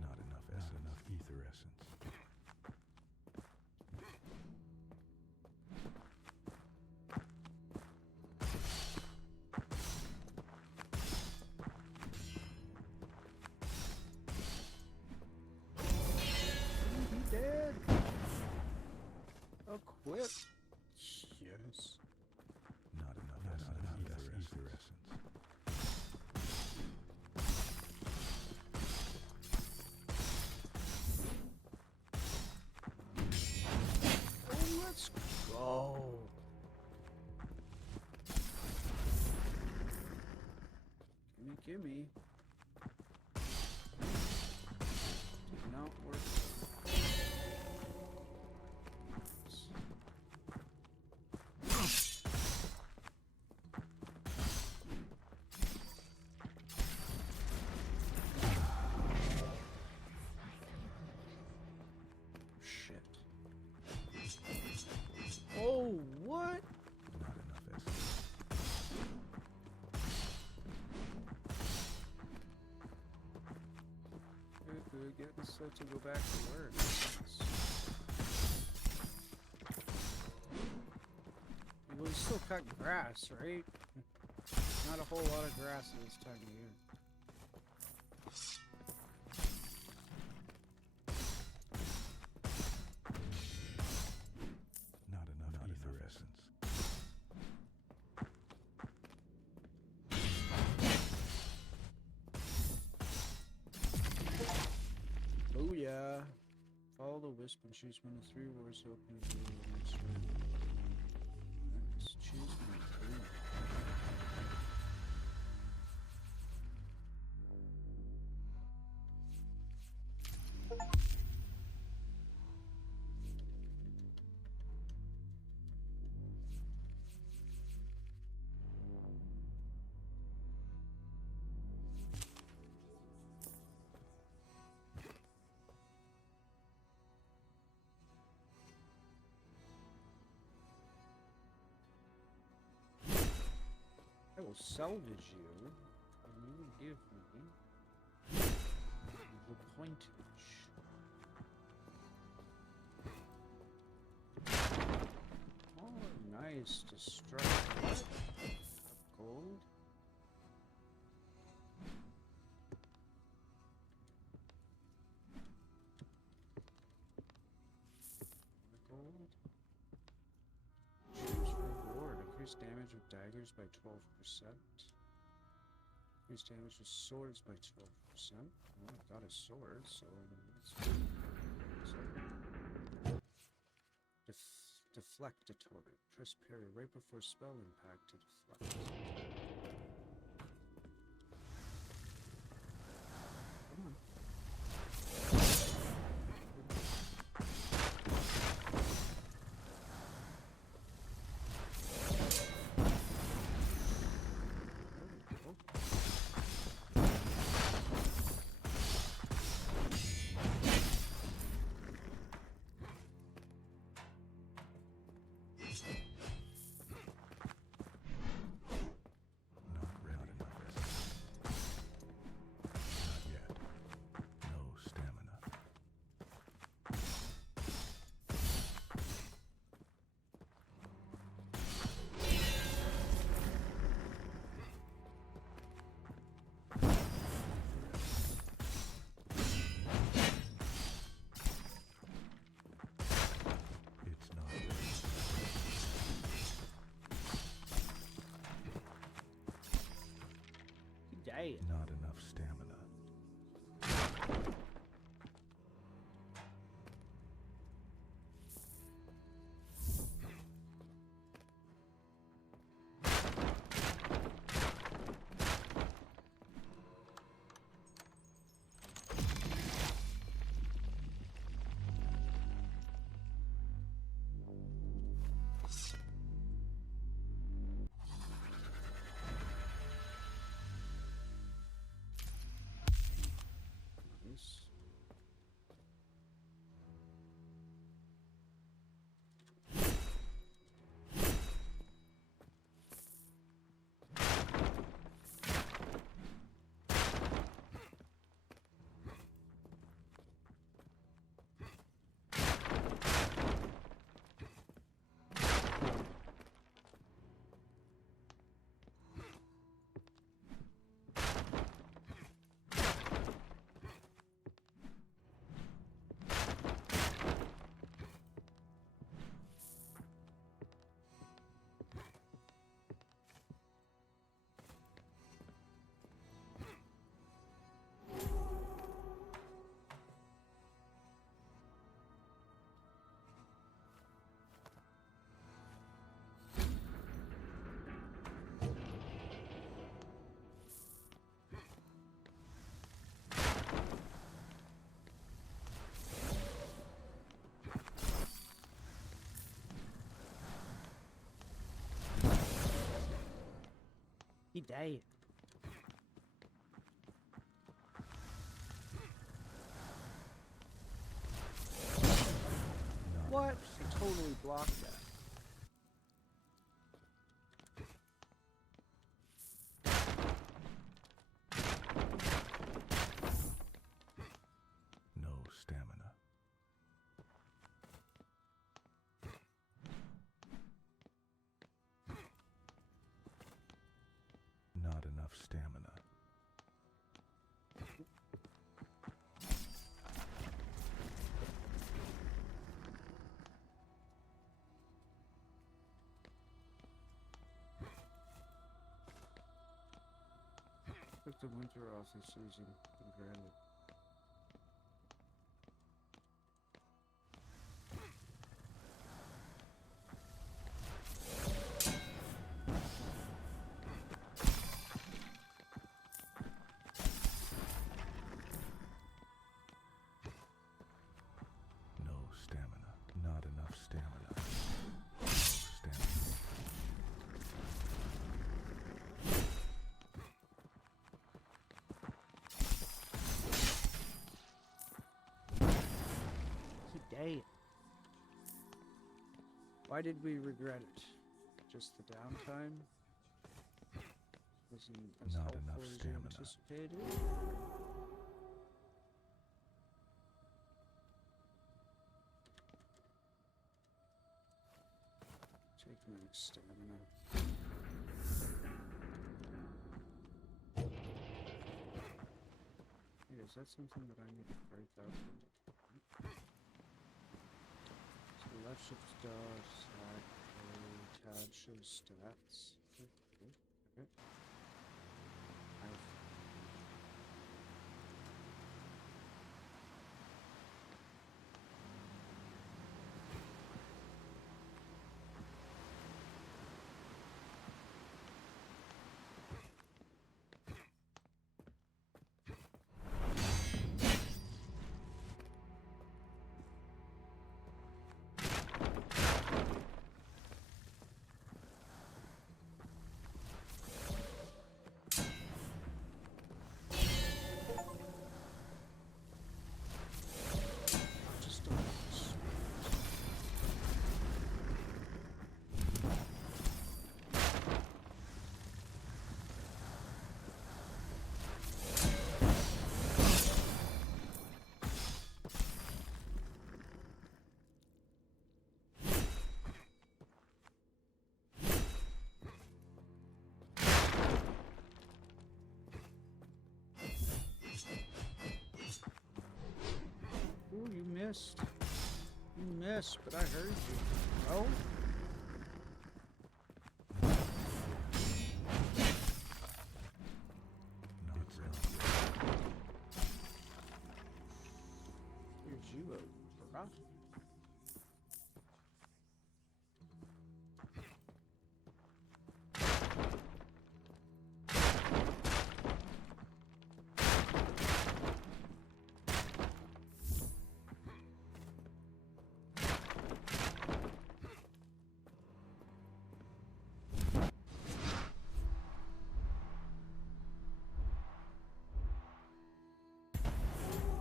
Not enough ether essence. He dead. Equip. Yes. Not enough ether essence. Oh, let's go. Gimme. Did not work. Shit. Oh, what? Not enough essence. Good, getting set to go back to work. Well, he's still cutting grass, right? Not a whole lot of grass at this time of year. Not enough ether essence. Oh yeah. Follow the wisp and choose one of 3 words open to the next room. Let's choose my 3. I will salvage you, and you will give me the pointage. Oh, nice. Destruct gold. Gold. Choose reward. Increase damage with daggers by 12%. Increase damage with swords by 12%. Well, I've got a sword, so let's deflect a target. Press parry right before spell impact to deflect. Come on. Not enough essence. Not yet. No stamina. It's not ready. He died. Not enough stamina. died. What? I totally blocked that. No stamina. Not enough stamina. Took the winter off this season for granted. No stamina. Not enough stamina. No stamina. He died. Why did we regret it? Just the downtime? Wasn't as Not helpful enough as you stamina. anticipated? Take my stamina. Hey, is that something that I need to break out? So left shift does tab shows stats. Okay. Just don't. Ooh, you missed. You missed, but I heard you. Oh? Not really. Here's you, bruh.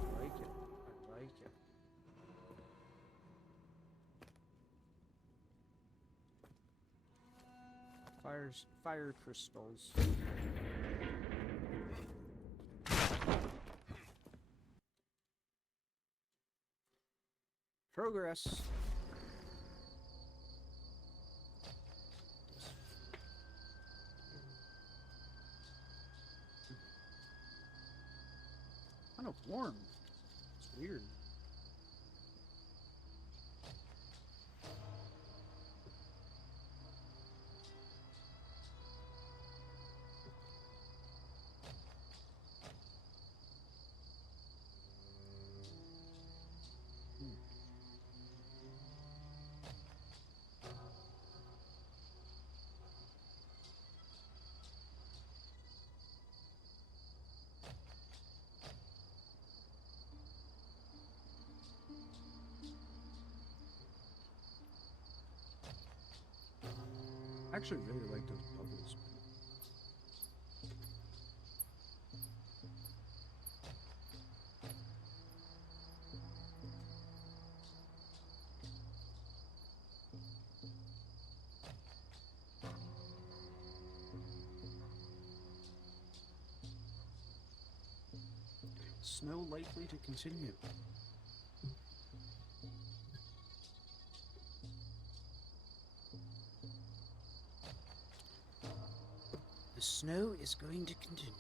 I like it. I like it. Fire crystals. Progress. Kind of warm. It's weird. I actually really like those bubbles. snow likely to continue? The snow is going to continue.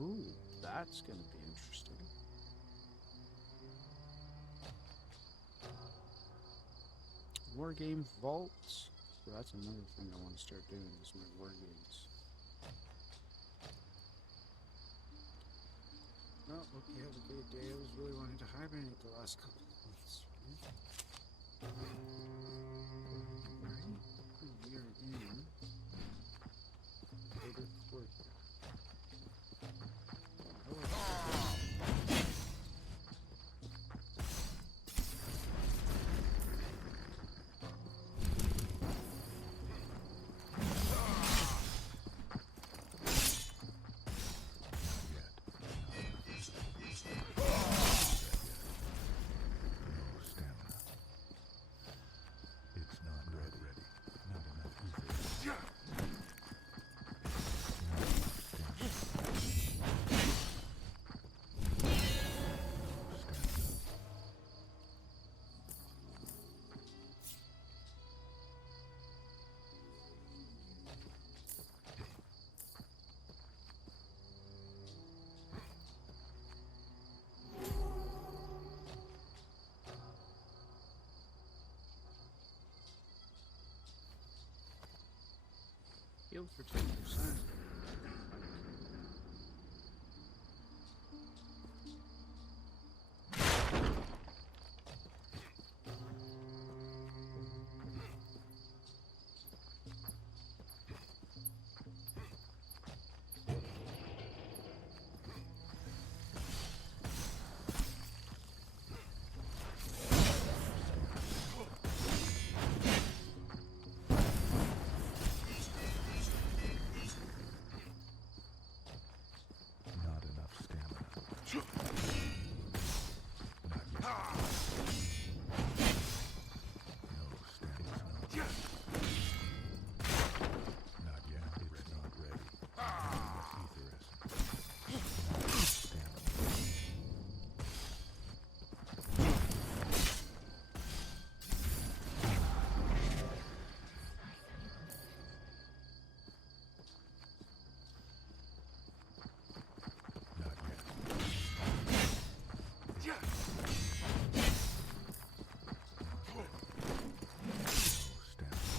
Ooh, that's gonna be interesting. War game vaults. So that's another thing I want to start doing is my war games. Well, hope you have a great day. I was really wanting to hibernate the last couple of months. Alright, we are in Border Court. Healed for 10%. Not enough stamina. Not yet. Not yet. It's not ready. Ether essence. Stamina. Not yet. Stamina.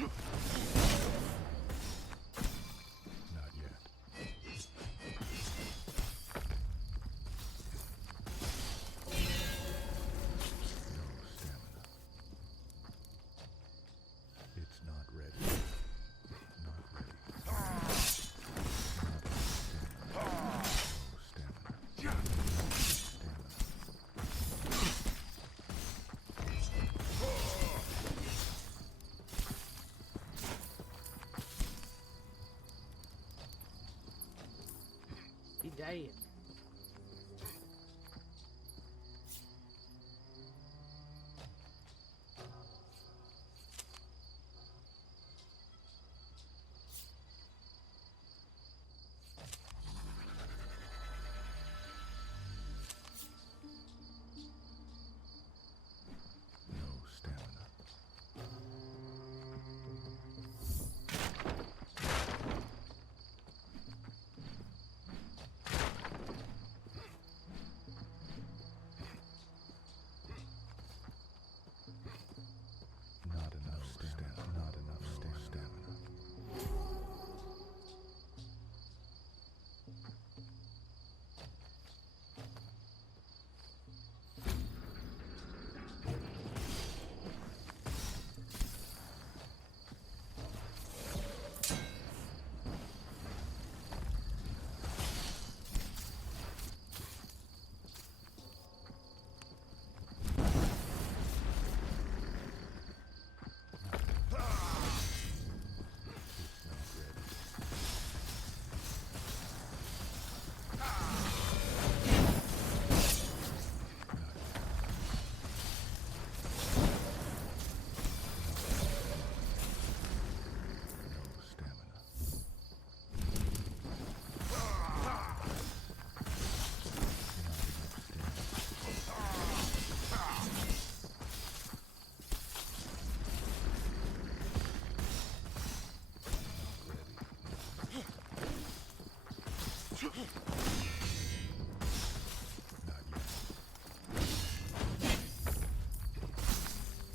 Not yet. No stamina. It's not ready. Not ready. Not stamina. No stamina. He died. No stamina. Not enough stamina. Not enough stamina. It's not ready. No stamina. Not yet.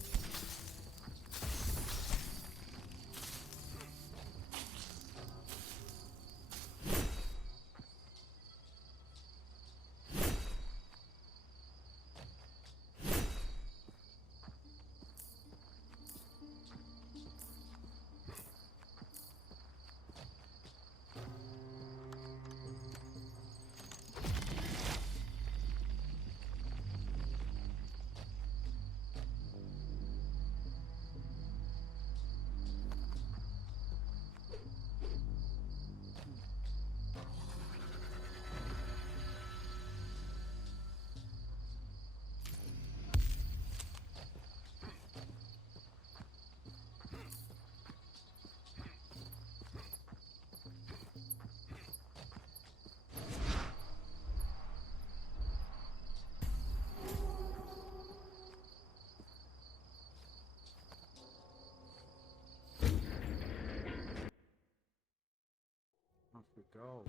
Off we go.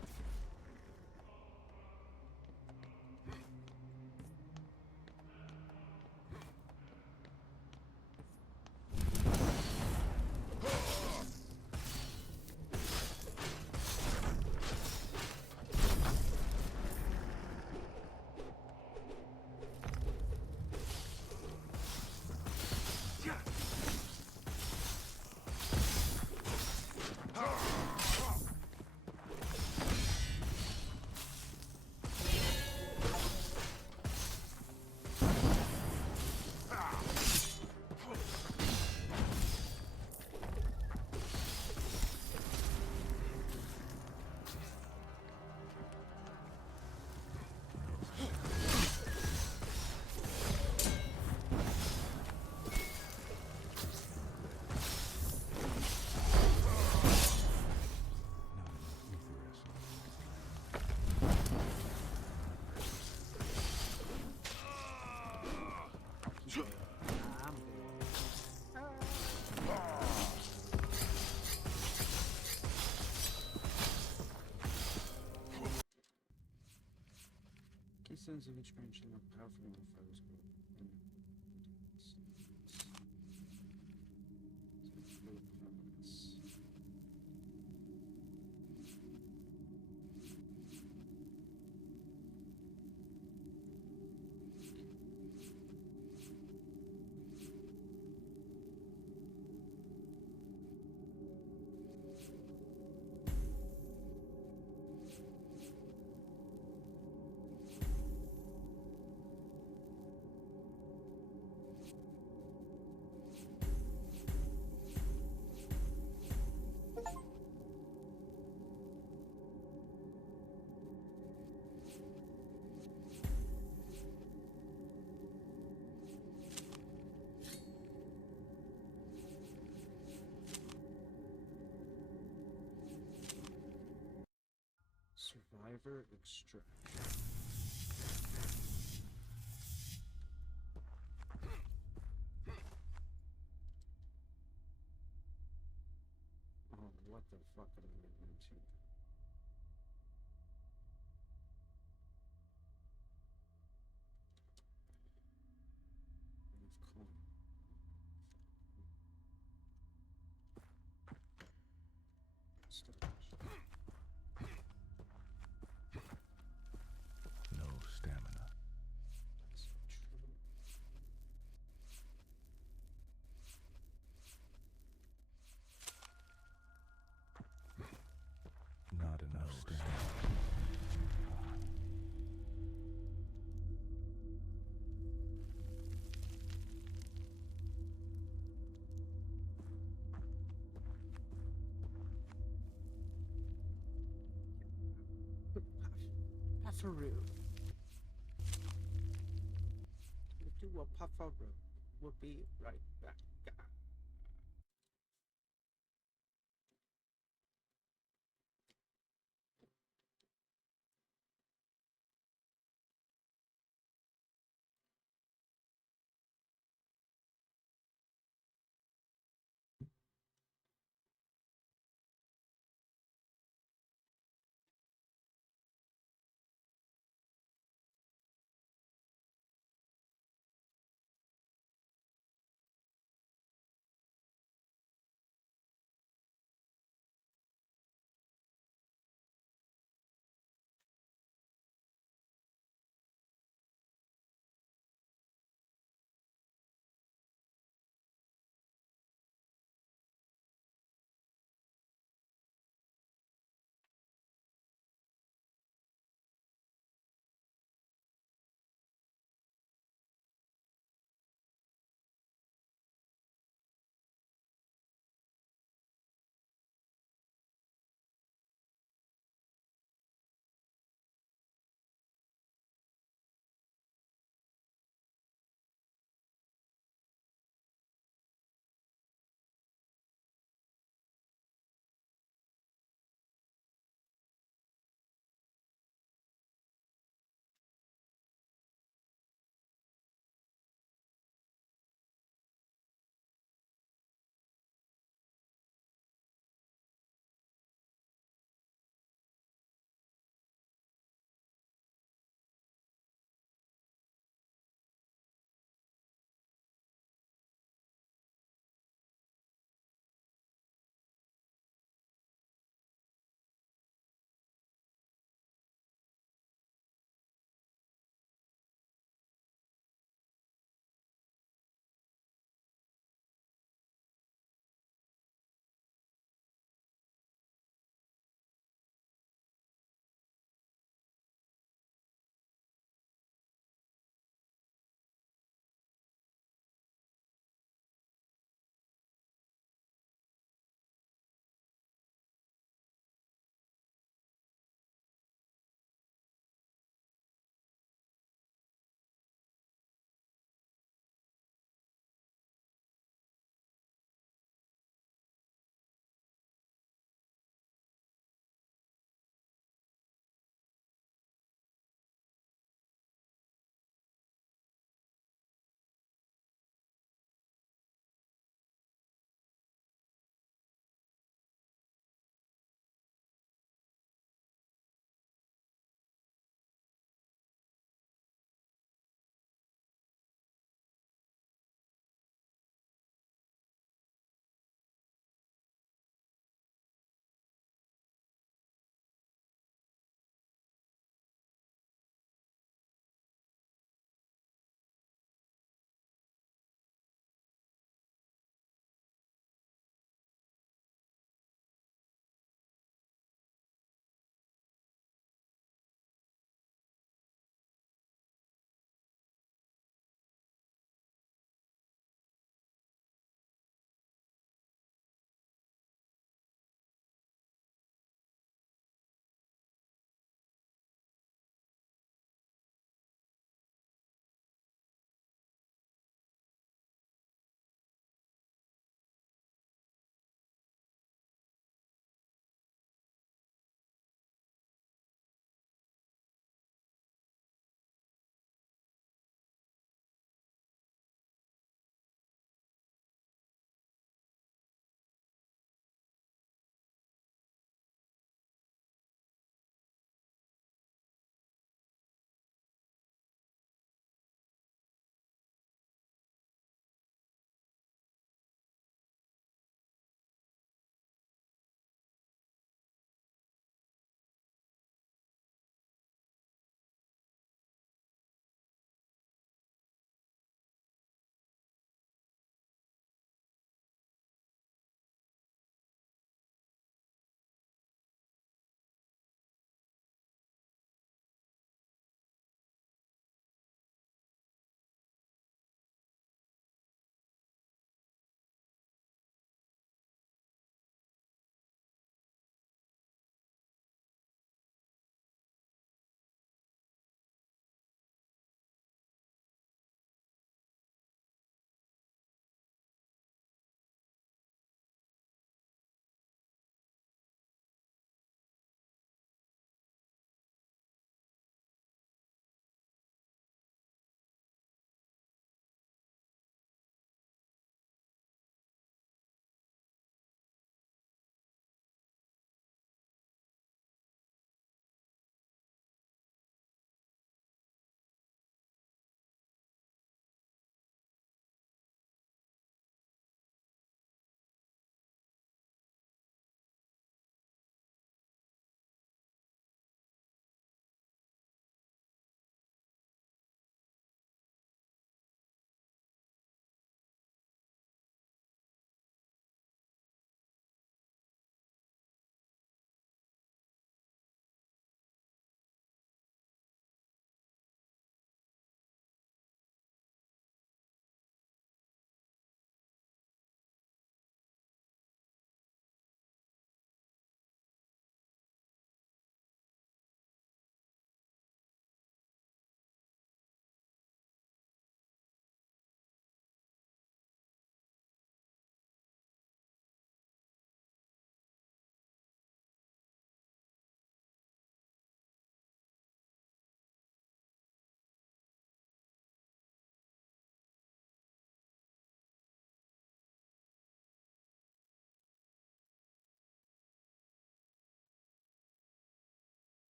Sense of each branch and how powerful the fires go. Survivor extract. Oh, what the fuck am I into? No stamina. That's true. Not enough stamina. Puffaroo. Do a puffaroo. We'll be right back.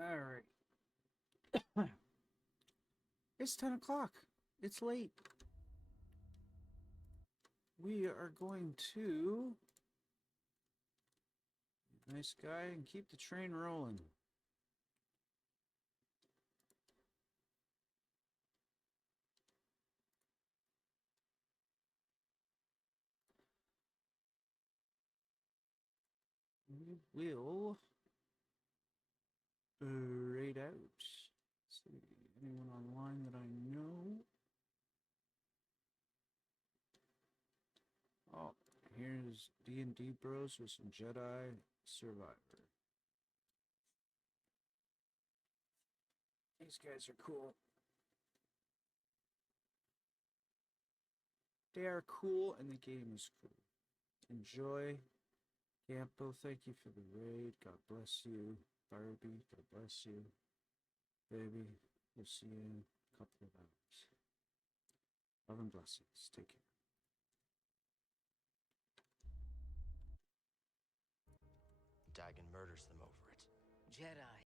All right. It's 10 o'clock. It's late. We are going to nice guy and keep the train rolling. We will raid out. Let's see, anyone online that I know? Oh, here's D&D Bros with some Jedi Survivor. These guys are cool. They are cool, and the game is cool. Enjoy. Campo, thank you for the raid. God bless you. Barbie, God bless you. Baby, we'll see you in a couple of hours. Love and blessings. Take care. Dagon murders them over it. Jedi.